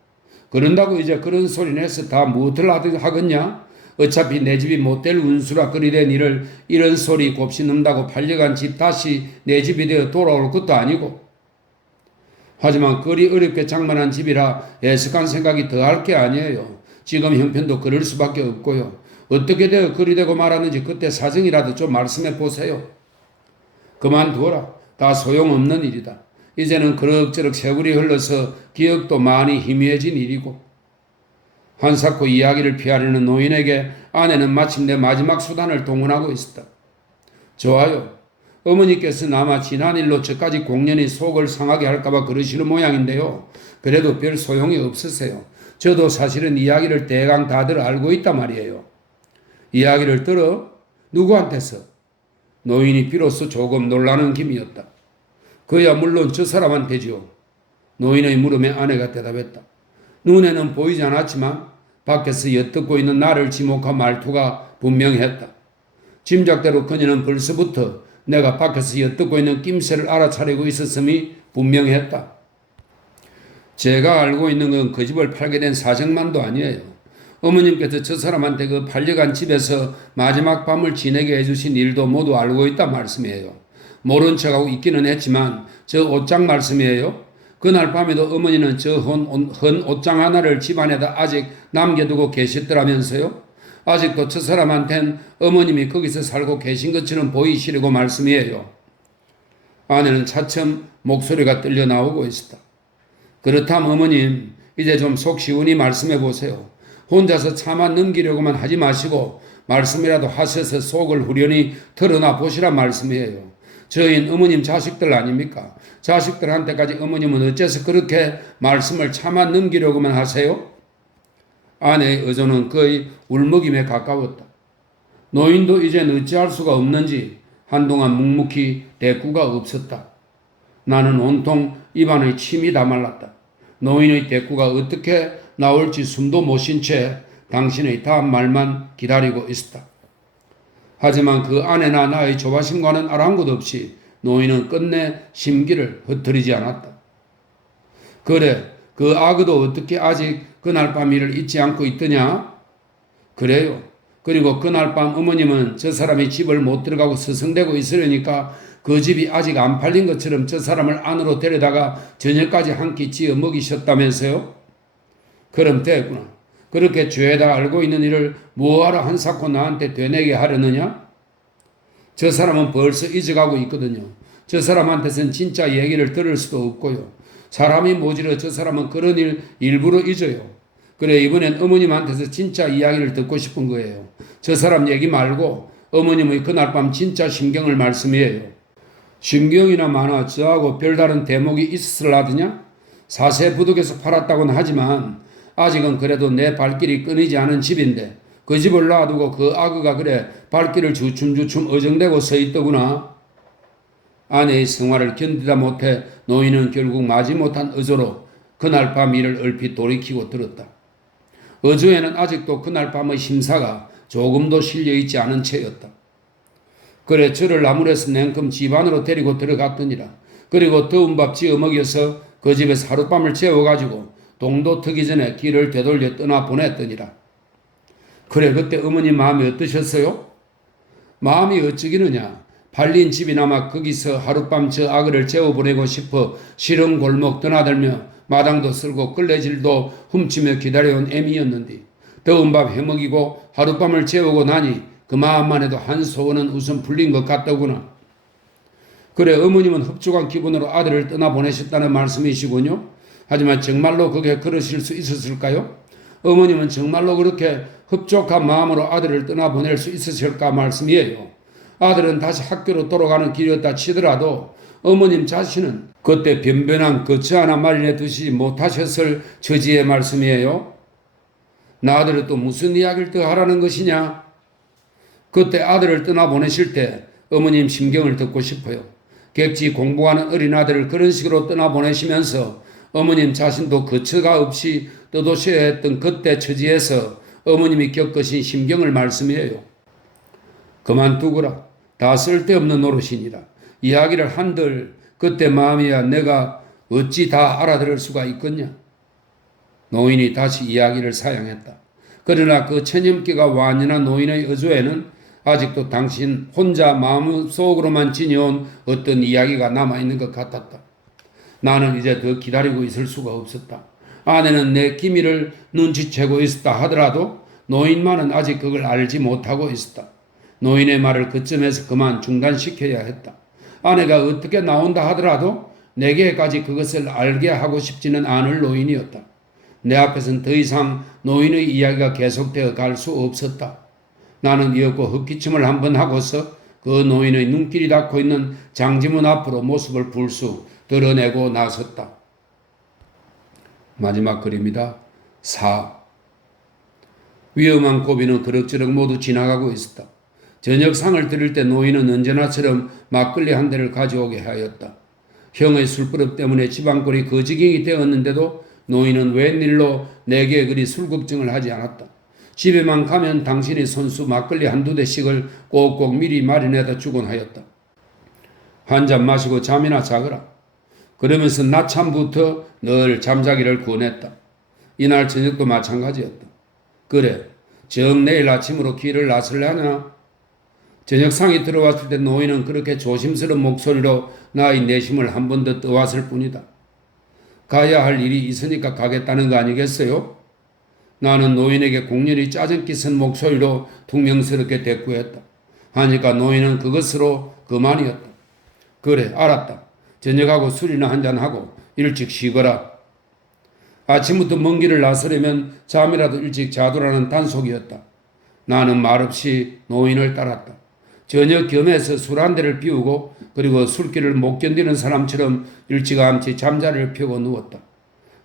그런다고 이제 그런 소리 내서 다 무엇을 하겠냐? 어차피 내 집이 못 될 운수라 그리 된 일을 이런 소리 곱씹 넘다고 팔려간 집 다시 내 집이 되어 돌아올 것도 아니고. 하지만 그리 어렵게 장만한 집이라 애석한 생각이 더할 게 아니에요. 지금 형편도 그럴 수밖에 없고요. 어떻게 되어 그리 되고 말았는지 그때 사정이라도 좀 말씀해 보세요. 그만두어라. 다 소용없는 일이다. 이제는 그럭저럭 세월이 흘러서 기억도 많이 희미해진 일이고. 한사코 이야기를 피하려는 노인에게 아내는 마침내 마지막 수단을 동원하고 있었다. 좋아요. 어머니께서는 아마 지난 일로 저까지 공연히 속을 상하게 할까봐 그러시는 모양인데요. 그래도 별 소용이 없으세요. 저도 사실은 이야기를 대강 다들 알고 있단 말이에요. 이야기를 들어? 누구한테서? 노인이 비로소 조금 놀라는 김이었다. 그야 물론 저 사람한테지요. 노인의 물음에 아내가 대답했다. 눈에는 보이지 않았지만 밖에서 엿듣고 있는 나를 지목한 말투가 분명했다. 짐작대로 그녀는 벌써부터 내가 밖에서 엿듣고 있는 낌새를 알아차리고 있었음이 분명했다. 제가 알고 있는 건 그 집을 팔게 된 사정만도 아니에요. 어머님께서 저 사람한테 그 팔려간 집에서 마지막 밤을 지내게 해주신 일도 모두 알고 있단 말씀이에요. 모른 척하고 있기는 했지만 저 옷장 말씀이에요. 그날 밤에도 어머니는 저 헌 옷장 하나를 집안에다 아직 남겨두고 계셨더라면서요. 아직도 저 사람한텐 어머님이 거기서 살고 계신 것처럼 보이시려고 말씀이에요. 아내는 차츰 목소리가 떨려 나오고 있었다. 그렇다면 어머님, 이제 좀 속 시원히 말씀해 보세요. 혼자서 차마 넘기려고만 하지 마시고 말씀이라도 하셔서 속을 후련히 털어놔 보시란 말씀이에요. 저희는 어머님 자식들 아닙니까? 자식들한테까지 어머님은 어째서 그렇게 말씀을 차마 넘기려고만 하세요? 아내의 의존은 거의 울먹임에 가까웠다. 노인도 이젠 어찌할 수가 없는지 한동안 묵묵히 대꾸가 없었다. 나는 온통 입안의 침이 다 말랐다. 노인의 대꾸가 어떻게 나올지 숨도 못 쉰 채 당신의 다음 말만 기다리고 있었다. 하지만 그 아내나 나의 조바심과는 아랑곳 없이 노인은 끝내 심기를 흩트리지 않았다. 그래, 그 아그도 어떻게 아직 그날 밤 일을 잊지 않고 있더냐? 그래요. 그리고 그날 밤 어머님은 저 사람이 집을 못 들어가고 서성대고 있으려니까 그 집이 아직 안 팔린 것처럼 저 사람을 안으로 데려다가 저녁까지 한 끼 지어 먹이셨다면서요? 그럼 됐구나. 그렇게 죄다 알고 있는 일을 뭐하러 한사코 나한테 되뇌게 하려느냐? 저 사람은 벌써 잊어가고 있거든요. 저 사람한테선 진짜 얘기를 들을 수도 없고요. 사람이 모질어 저 사람은 그런 일 일부러 잊어요. 그래, 이번엔 어머님한테서 진짜 이야기를 듣고 싶은 거예요. 저 사람 얘기 말고 어머님의 그날 밤 진짜 심경을 말씀이에요. 심경이나 마나 저하고 별다른 대목이 있었을라드냐? 사세부덕에서 팔았다고는 하지만 아직은 그래도 내 발길이 끊이지 않은 집인데 그 집을 놔두고 그 아그가 그래 발길을 주춤주춤 어정대고 서 있더구나. 아내의 생활을 견디다 못해 노인은 결국 마지못한 어조로 그날 밤 일을 얼핏 돌이키고 들었다. 어조에는 아직도 그날 밤의 심사가 조금도 실려있지 않은 채였다. 그래, 저를 나무래서 냉큼 집 안으로 데리고 들어갔더니라. 그리고 더운 밥 지어 먹여서 그 집에서 하룻밤을 재워가지고 동도 트기 전에 길을 되돌려 떠나 보냈더니라. 그래, 그때 어머니 마음이 어떠셨어요? 마음이 어쩌기느냐. 팔린 집이나마 거기서 하룻밤 저 아그를 재워보내고 싶어 시름 골목 떠나들며 마당도 쓸고 끌레질도 훔치며 기다려온 애미였는데 더운 밥 해먹이고 하룻밤을 재우고 나니 그 마음만 해도 한 소원은 우선 풀린 것 같더구나. 그래, 어머님은 흡족한 기분으로 아들을 떠나보내셨다는 말씀이시군요. 하지만 정말로 그게 그러실 수 있었을까요? 어머님은 정말로 그렇게 흡족한 마음으로 아들을 떠나보낼 수 있으실까 말씀이에요. 아들은 다시 학교로 돌아가는 길이었다 치더라도 어머님 자신은 그때 변변한 거처 하나 마련해 두시지 못하셨을 처지의 말씀이에요. 나 아들은 또 무슨 이야기를 더 하라는 것이냐? 그때 아들을 떠나보내실 때 어머님 심경을 듣고 싶어요. 객지 공부하는 어린 아들을 그런 식으로 떠나보내시면서 어머님 자신도 거처가 없이 떠도셔야 했던 그때 처지에서 어머님이 겪으신 심경을 말씀이에요. 그만두거라. 다 쓸데없는 노릇이니라. 이야기를 한들 그때 마음이야 내가 어찌 다 알아들을 수가 있겠냐. 노인이 다시 이야기를 사양했다. 그러나 그 천염기가 완연한 노인의 어조에는 아직도 당신 혼자 마음속으로만 지녀온 어떤 이야기가 남아있는 것 같았다. 나는 이제 더 기다리고 있을 수가 없었다. 아내는 내 기미를 눈치채고 있었다 하더라도 노인만은 아직 그걸 알지 못하고 있었다. 노인의 말을 그쯤에서 그만 중단시켜야 했다. 아내가 어떻게 나온다 하더라도 내게까지 그것을 알게 하고 싶지는 않을 노인이었다. 내 앞에서는 더 이상 노인의 이야기가 계속되어 갈 수 없었다. 나는 이윽고 헛기침을 한번 하고서 그 노인의 눈길이 닿고 있는 장지문 앞으로 모습을 불쑥 드러내고 나섰다. 마지막 글입니다. 4. 위험한 고비는 그럭저럭 모두 지나가고 있었다. 저녁상을 드릴 때 노인은 언제나처럼 막걸리 한 대를 가져오게 하였다. 형의 술버릇 때문에 집안꼴이 거지경이 되었는데도 노인은 웬일로 내게 그리 술 걱정을 하지 않았다. 집에만 가면 당신이 손수 막걸리 한두 대씩을 꼭꼭 미리 마련해다 주곤 하였다. 한 잔 마시고 잠이나 자거라. 그러면서 낮잠부터 늘 잠자기를 권했다. 이날 저녁도 마찬가지였다. 그래, 정 내일 아침으로 길을 나설려나? 저녁상이 들어왔을 때 노인은 그렇게 조심스러운 목소리로 나의 내심을 한 번 더 떠왔을 뿐이다. 가야 할 일이 있으니까 가겠다는 거 아니겠어요? 나는 노인에게 공렬히 짜증기 쓴 목소리로 퉁명스럽게 대꾸했다. 하니까 노인은 그것으로 그만이었다. 그래, 알았다. 저녁하고 술이나 한잔하고 일찍 쉬거라. 아침부터 먼 길을 나서려면 잠이라도 일찍 자두라는 단속이었다. 나는 말없이 노인을 따랐다. 저녁 겸해서 술 한 대를 비우고 그리고 술기를 못 견디는 사람처럼 일찌감치 잠자리를 펴고 누웠다.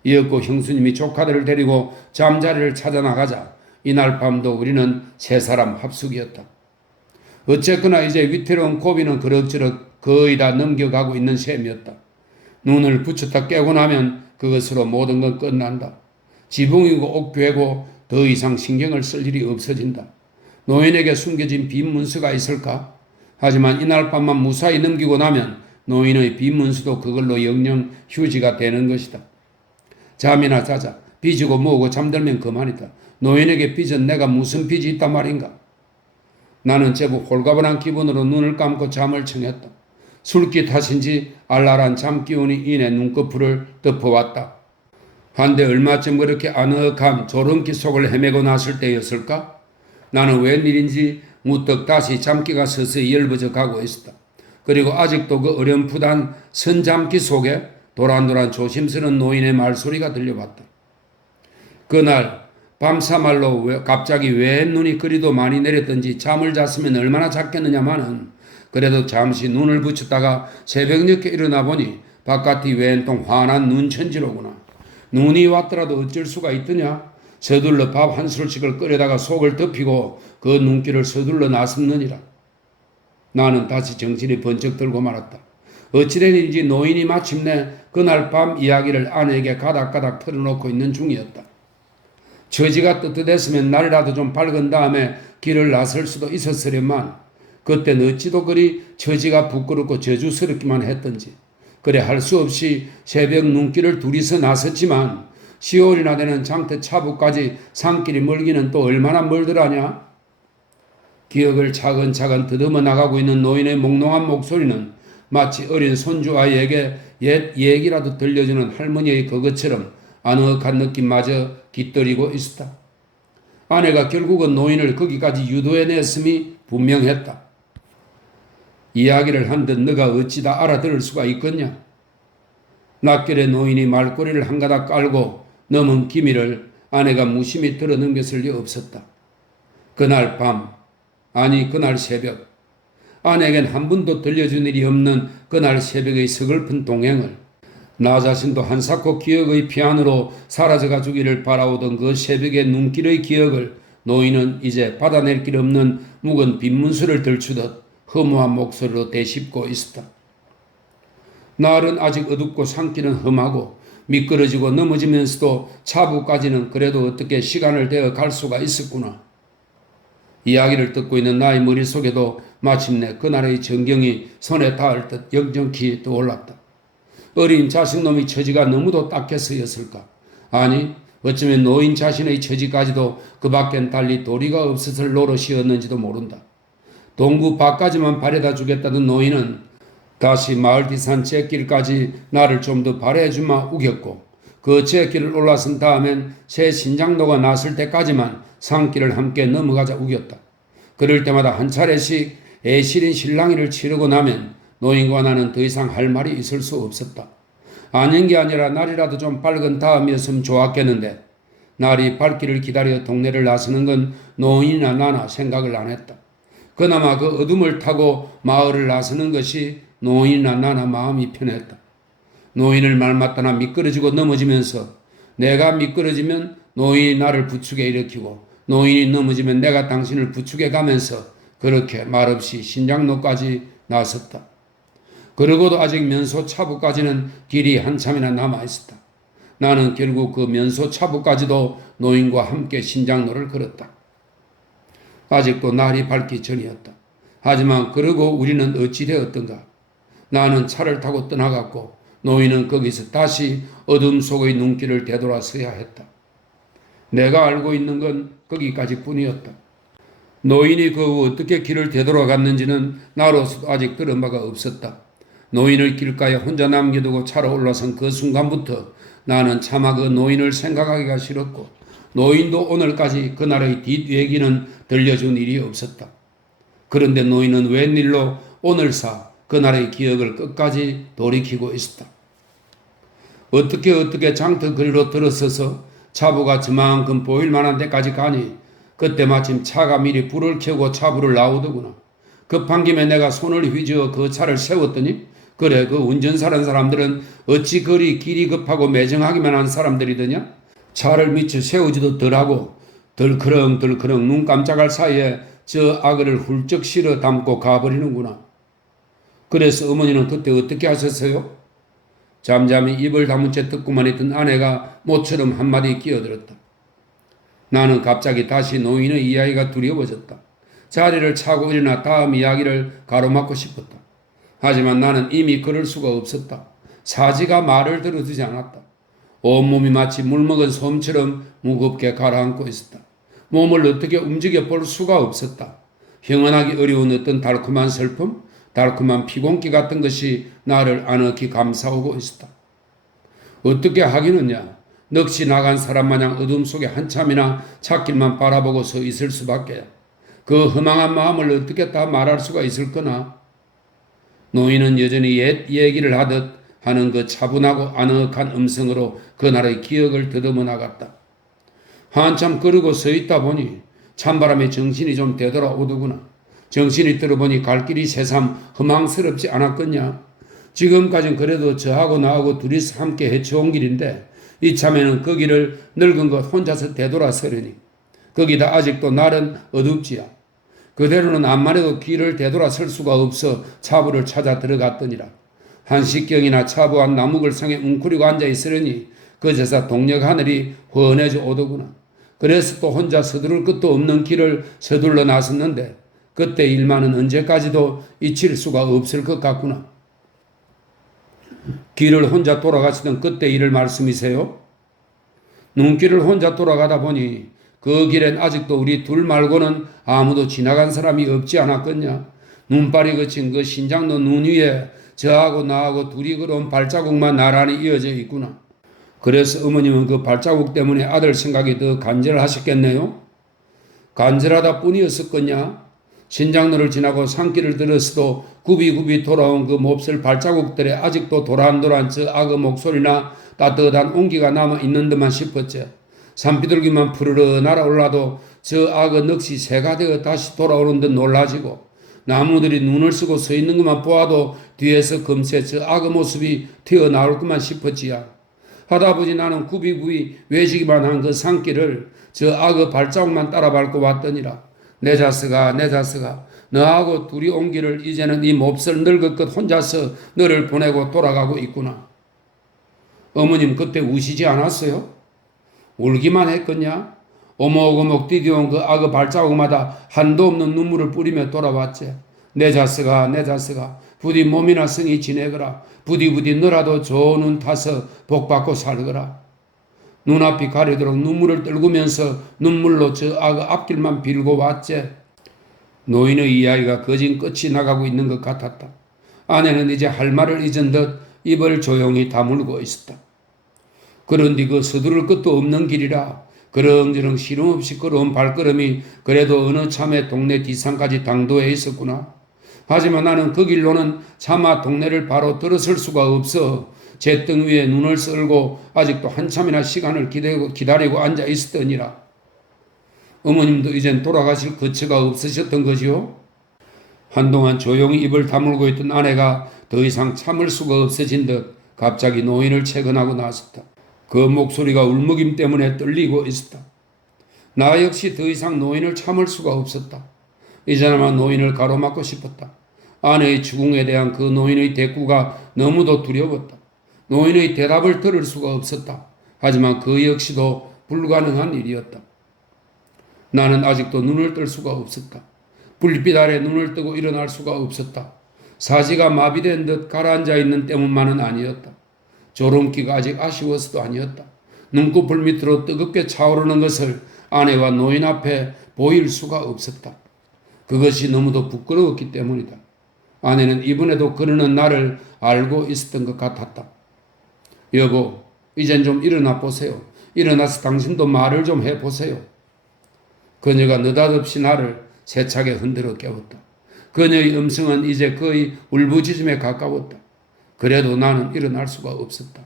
이윽고 형수님이 조카들을 데리고 잠자리를 찾아 나가자 이날 밤도 우리는 세 사람 합숙이었다. 어쨌거나 이제 위태로운 고비는 그럭저럭 거의 다 넘겨가고 있는 셈이었다. 눈을 붙였다 깨고 나면 그것으로 모든 건 끝난다. 지붕이고 옥괴고 더 이상 신경을 쓸 일이 없어진다. 노인에게 숨겨진 빈 문서가 있을까? 하지만 이날 밤만 무사히 넘기고 나면 노인의 빈 문서도 그걸로 영영 휴지가 되는 것이다. 잠이나 자자. 빚이고 뭐고 잠들면 그만이다. 노인에게 빚은 내가 무슨 빚이 있단 말인가? 나는 제법 홀가분한 기분으로 눈을 감고 잠을 청했다. 술기 탓인지 알랄한 잠기운이 이내 눈꺼풀을 덮어왔다. 한데 얼마쯤 그렇게 아늑한 조름기 속을 헤매고 났을 때였을까? 나는 웬일인지 무떡 다시 잠기가 서서히 열버져 가고 있었다. 그리고 아직도 그 어렴풋한 선잠기 속에 도란도란 조심스러운 노인의 말소리가 들려왔다. 그날 밤사말로 갑자기 왜 눈이 그리도 많이 내렸던지 잠을 잤으면 얼마나 잤겠느냐마는 그래도 잠시 눈을 붙였다가 새벽녘에 일어나 보니 바깥이 웬통 환한 눈천지로구나. 눈이 왔더라도 어쩔 수가 있더냐? 서둘러 밥 한 술씩을 끓여다가 속을 덮이고 그 눈길을 서둘러 나섰느니라. 나는 다시 정신이 번쩍 들고 말았다. 어찌된 일인지 노인이 마침내 그날 밤 이야기를 아내에게 가닥가닥 털어놓고 있는 중이었다. 처지가 떳떳했으면 날이라도 좀 밝은 다음에 길을 나설 수도 있었으련만 그땐 어찌도 그리 처지가 부끄럽고 저주스럽기만 했던지 그래 할 수 없이 새벽 눈길을 둘이서 나섰지만 10월이나 되는 장터 차부까지 산길이 멀기는 또 얼마나 멀더라냐. 기억을 차근차근 더듬어 나가고 있는 노인의 몽롱한 목소리는 마치 어린 손주 아이에게 옛 얘기라도 들려주는 할머니의 그것처럼 아늑한 느낌마저 깃들이고 있었다. 아내가 결국은 노인을 거기까지 유도해냈음이 분명했다. 이야기를 한 듯 너가 어찌 다 알아들을 수가 있겠냐. 낯결에 노인이 말꼬리를 한 가닥 깔고 넘은 기미를 아내가 무심히 들어넘겼을 리 없었다. 그날 밤, 아니 그날 새벽, 아내에겐 한 번도 들려준 일이 없는 그날 새벽의 서글픈 동행을 나 자신도 한사코 기억의 피안으로 사라져가 주기를 바라오던 그 새벽의 눈길의 기억을 노인은 이제 받아낼 길 없는 묵은 빈문수를 들추듯 허무한 목소리로 되씹고 있었다. 날은 아직 어둡고 산길은 험하고 미끄러지고 넘어지면서도 차부까지는 그래도 어떻게 시간을 대어 갈 수가 있었구나. 이야기를 듣고 있는 나의 머릿속에도 마침내 그날의 전경이 손에 닿을 듯 영정히 떠올랐다. 어린 자식놈의 처지가 너무도 딱해서였을까? 아니 어쩌면 노인 자신의 처지까지도 그 밖엔 달리 도리가 없었을 노릇이었는지도 모른다. 동구 밖까지만 바래다 주겠다던 노인은 다시 마을 뒤산 잿길까지 나를 좀 더 바래주마 우겼고 그 잿길을 올라선 다음엔 새 신장로가 났을 때까지만 산길을 함께 넘어가자 우겼다. 그럴 때마다 한 차례씩 애시린 실랑이를 치르고 나면 노인과 나는 더 이상 할 말이 있을 수 없었다. 아닌 게 아니라 날이라도 좀 밝은 다음이었으면 좋았겠는데 날이 밝기를 기다려 동네를 나서는 건 노인이나 나나 생각을 안 했다. 그나마 그 어둠을 타고 마을을 나서는 것이 노인이나 나나 마음이 편했다. 노인을 말맞다나 미끄러지고 넘어지면서 내가 미끄러지면 노인이 나를 부축에 일으키고 노인이 넘어지면 내가 당신을 부축해 가면서 그렇게 말없이 신장로까지 나섰다. 그러고도 아직 면소 차부까지는 길이 한참이나 남아있었다. 나는 결국 그 면소 차부까지도 노인과 함께 신장로를 걸었다. 아직도 날이 밝기 전이었다. 하지만 그러고 우리는 어찌 되었던가. 나는 차를 타고 떠나갔고 노인은 거기서 다시 어둠 속의 눈길을 되돌아서야 했다. 내가 알고 있는 건 거기까지 뿐이었다. 노인이 그 후 어떻게 길을 되돌아갔는지는 나로서도 아직 들은 바가 없었다. 노인을 길가에 혼자 남겨두고 차로 올라선 그 순간부터 나는 차마 그 노인을 생각하기가 싫었고 노인도 오늘까지 그날의 뒷얘기는 들려준 일이 없었다. 그런데 노인은 웬일로 오늘사 그날의 기억을 끝까지 돌이키고 있었다. 어떻게 장터거리로 들어서서 차부가 저만큼 보일 만한 데까지 가니 그때 마침 차가 미리 불을 켜고 차부를 나오더구나. 급한 김에 내가 손을 휘저어 그 차를 세웠더니 그래 그 운전사라는 사람들은 어찌 그리 길이 급하고 매정하기만 한 사람들이더냐. 차를 미처 세우지도 덜하고 덜크렁 눈 깜짝할 사이에 저 아그를 훌쩍 실어 담고 가버리는구나. 그래서 어머니는 그때 어떻게 하셨어요? 잠잠히 입을 다문 채 듣고만 있던 아내가 모처럼 한마디 끼어들었다. 나는 갑자기 다시 노인의 이야기가 두려워졌다. 자리를 차고 일어나 다음 이야기를 가로막고 싶었다. 하지만 나는 이미 그럴 수가 없었다. 사지가 말을 들어주지 않았다. 온몸이 마치 물먹은 솜처럼 무겁게 가라앉고 있었다. 몸을 어떻게 움직여 볼 수가 없었다. 형언하기 어려운 어떤 달콤한 슬픔, 달콤한 피곤기 같은 것이 나를 아늑히 감싸오고 있었다. 어떻게 하기는야. 넋이 나간 사람 마냥 어둠 속에 한참이나 찻길만 바라보고 서 있을 수밖에. 그 허망한 마음을 어떻게 다 말할 수가 있을 거나. 노인은 여전히 옛 얘기를 하듯 하는 그 차분하고 아늑한 음성으로 그날의 기억을 더듬어 나갔다. 한참 그러고 서 있다 보니 찬바람에 정신이 좀 되돌아오더구나. 정신이 들어보니 갈 길이 새삼 허망스럽지 않았겠냐. 지금까진 그래도 저하고 나하고 둘이서 함께 헤쳐온 길인데 이참에는 그 길을 늙은 것 혼자서 되돌아서려니 거기다 아직도 날은 어둡지야. 그대로는 암만 해도 길을 되돌아설 수가 없어 차부를 찾아 들어갔더니라. 한식경이나 차부한 나무글상에 웅크리고 앉아있으려니 그제서 동력 하늘이 훤해져 오더구나. 그래서 또 혼자 서두를 끝도 없는 길을 서둘러 나섰는데 그때 일만은 언제까지도 잊힐 수가 없을 것 같구나. 길을 혼자 돌아가시던 그때 일을 말씀이세요? 눈길을 혼자 돌아가다 보니 그 길엔 아직도 우리 둘 말고는 아무도 지나간 사람이 없지 않았겠냐. 눈발이 그친 그 신장로 눈 위에 저하고 나하고 둘이 걸어온 발자국만 나란히 이어져 있구나. 그래서 어머님은 그 발자국 때문에 아들 생각이 더 간절하셨겠네요. 간절하다 뿐이었었겠냐. 신장로를 지나고 산길을 들었어도 굽이굽이 돌아온 그 몹쓸 발자국들에 아직도 도란도란 저 악의 목소리나 따뜻한 온기가 남아있는 듯만 싶었지. 산비둘기만 푸르르 날아올라도 저 악의 넋이 새가 되어 다시 돌아오는 듯 놀라지고 나무들이 눈을 쓰고 서 있는 것만 보아도 뒤에서 금세 저 악의 모습이 튀어나올 것만 싶었지야. 하다보니 나는 굽이굽이 외지기만 한 그 산길을 저 악의 발자국만 따라 밟고 왔더니라. 내 자식아 너하고 둘이 온 길을 이제는 이 몹쓸 늙었것 혼자서 너를 보내고 돌아가고 있구나. 어머님 그때 우시지 않았어요? 울기만 했겠냐? 오목오목 디디온 그 악의 발자국마다 한도 없는 눈물을 뿌리며 돌아왔지. 내 자식아 부디 몸이나 성이 지내거라. 부디 너라도 좋은 운 타서 복받고 살거라. 눈앞이 가리도록 눈물을 떨구면서 눈물로 저 악의 앞길만 빌고 왔지. 노인의 이야기가 거진 끝이 나가고 있는 것 같았다. 아내는 이제 할 말을 잊은 듯 입을 조용히 다물고 있었다. 그런데 그 서두를 끝도 없는 길이라 그렁저렁 시름없이 걸어온 발걸음이 그래도 어느 참에 동네 뒷산까지 당도해 있었구나. 하지만 나는 그 길로는 차마 동네를 바로 들어설 수가 없어 제 등 위에 눈을 썰고 아직도 한참이나 시간을 기다리고 앉아 있었더니라. 어머님도 이젠 돌아가실 거처가 없으셨던 거지요? 한동안 조용히 입을 다물고 있던 아내가 더 이상 참을 수가 없어진 듯 갑자기 노인을 채근하고 나섰다. 그 목소리가 울먹임 때문에 떨리고 있었다. 나 역시 더 이상 노인을 참을 수가 없었다. 이제나마 노인을 가로막고 싶었다. 아내의 죽음에 대한 그 노인의 대꾸가 너무도 두려웠다. 노인의 대답을 들을 수가 없었다. 하지만 그 역시도 불가능한 일이었다. 나는 아직도 눈을 뜰 수가 없었다. 불빛 아래 눈을 뜨고 일어날 수가 없었다. 사지가 마비된 듯 가라앉아 있는 때문만은 아니었다. 졸음기가 아직 아쉬워서도 아니었다. 눈꺼풀 밑으로 뜨겁게 차오르는 것을 아내와 노인 앞에 보일 수가 없었다. 그것이 너무도 부끄러웠기 때문이다. 아내는 이번에도 그러는 나를 알고 있었던 것 같았다. 여보, 이젠 좀 일어나 보세요. 일어나서 당신도 말을 좀 해보세요. 그녀가 느닷없이 나를 세차게 흔들어 깨웠다. 그녀의 음성은 이제 거의 울부짖음에 가까웠다. 그래도 나는 일어날 수가 없었다.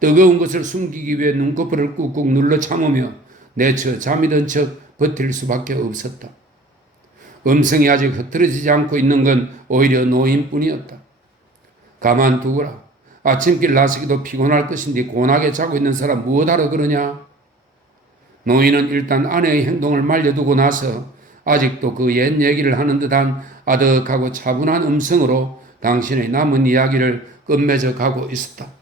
뜨거운 것을 숨기기 위해 눈꺼풀을 꾹꾹 눌러 참으며 내쳐 잠이 든 척 버틸 수밖에 없었다. 음성이 아직 흐트러지지 않고 있는 건 오히려 노인뿐이었다. 가만두거라. 아침길 나서기도 피곤할 것인데 고나게 자고 있는 사람 무엇하러 그러냐? 노인은 일단 아내의 행동을 말려두고 나서 아직도 그 옛 얘기를 하는 듯한 아득하고 차분한 음성으로 당신의 남은 이야기를 끝맺어 가고 있었다.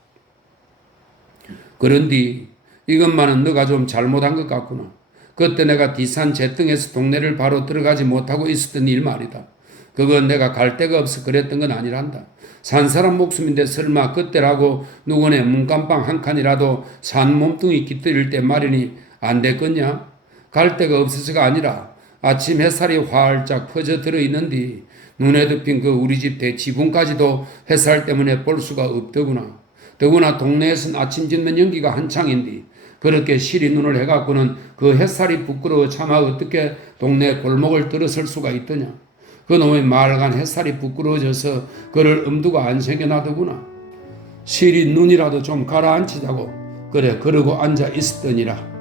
그런데 이것만은 너가 좀 잘못한 것 같구나. 그때 내가 디산 재등에서 동네를 바로 들어가지 못하고 있었던 일 말이다. 그건 내가 갈 데가 없어 그랬던 건 아니란다. 산 사람 목숨인데 설마 그때라고 누구네 문간방 한 칸이라도 산 몸뚱이 깃들일 때 마련이 안 됐겠냐? 갈 데가 없어서가 아니라 아침 햇살이 활짝 퍼져 들어 있는데 눈에 덮인 그 우리 집 대지붕까지도 햇살 때문에 볼 수가 없더구나. 더구나 동네에선 아침 짓는 연기가 한창인데 그렇게 시리 눈을 해갖고는 그 햇살이 부끄러워 차마 어떻게 동네 골목을 들어설 수가 있더냐. 그놈의 맑은 햇살이 부끄러워져서 그를 엄두가 안 새겨나더구나. 시리 눈이라도 좀 가라앉히자고 그래 그러고 앉아 있었더니라.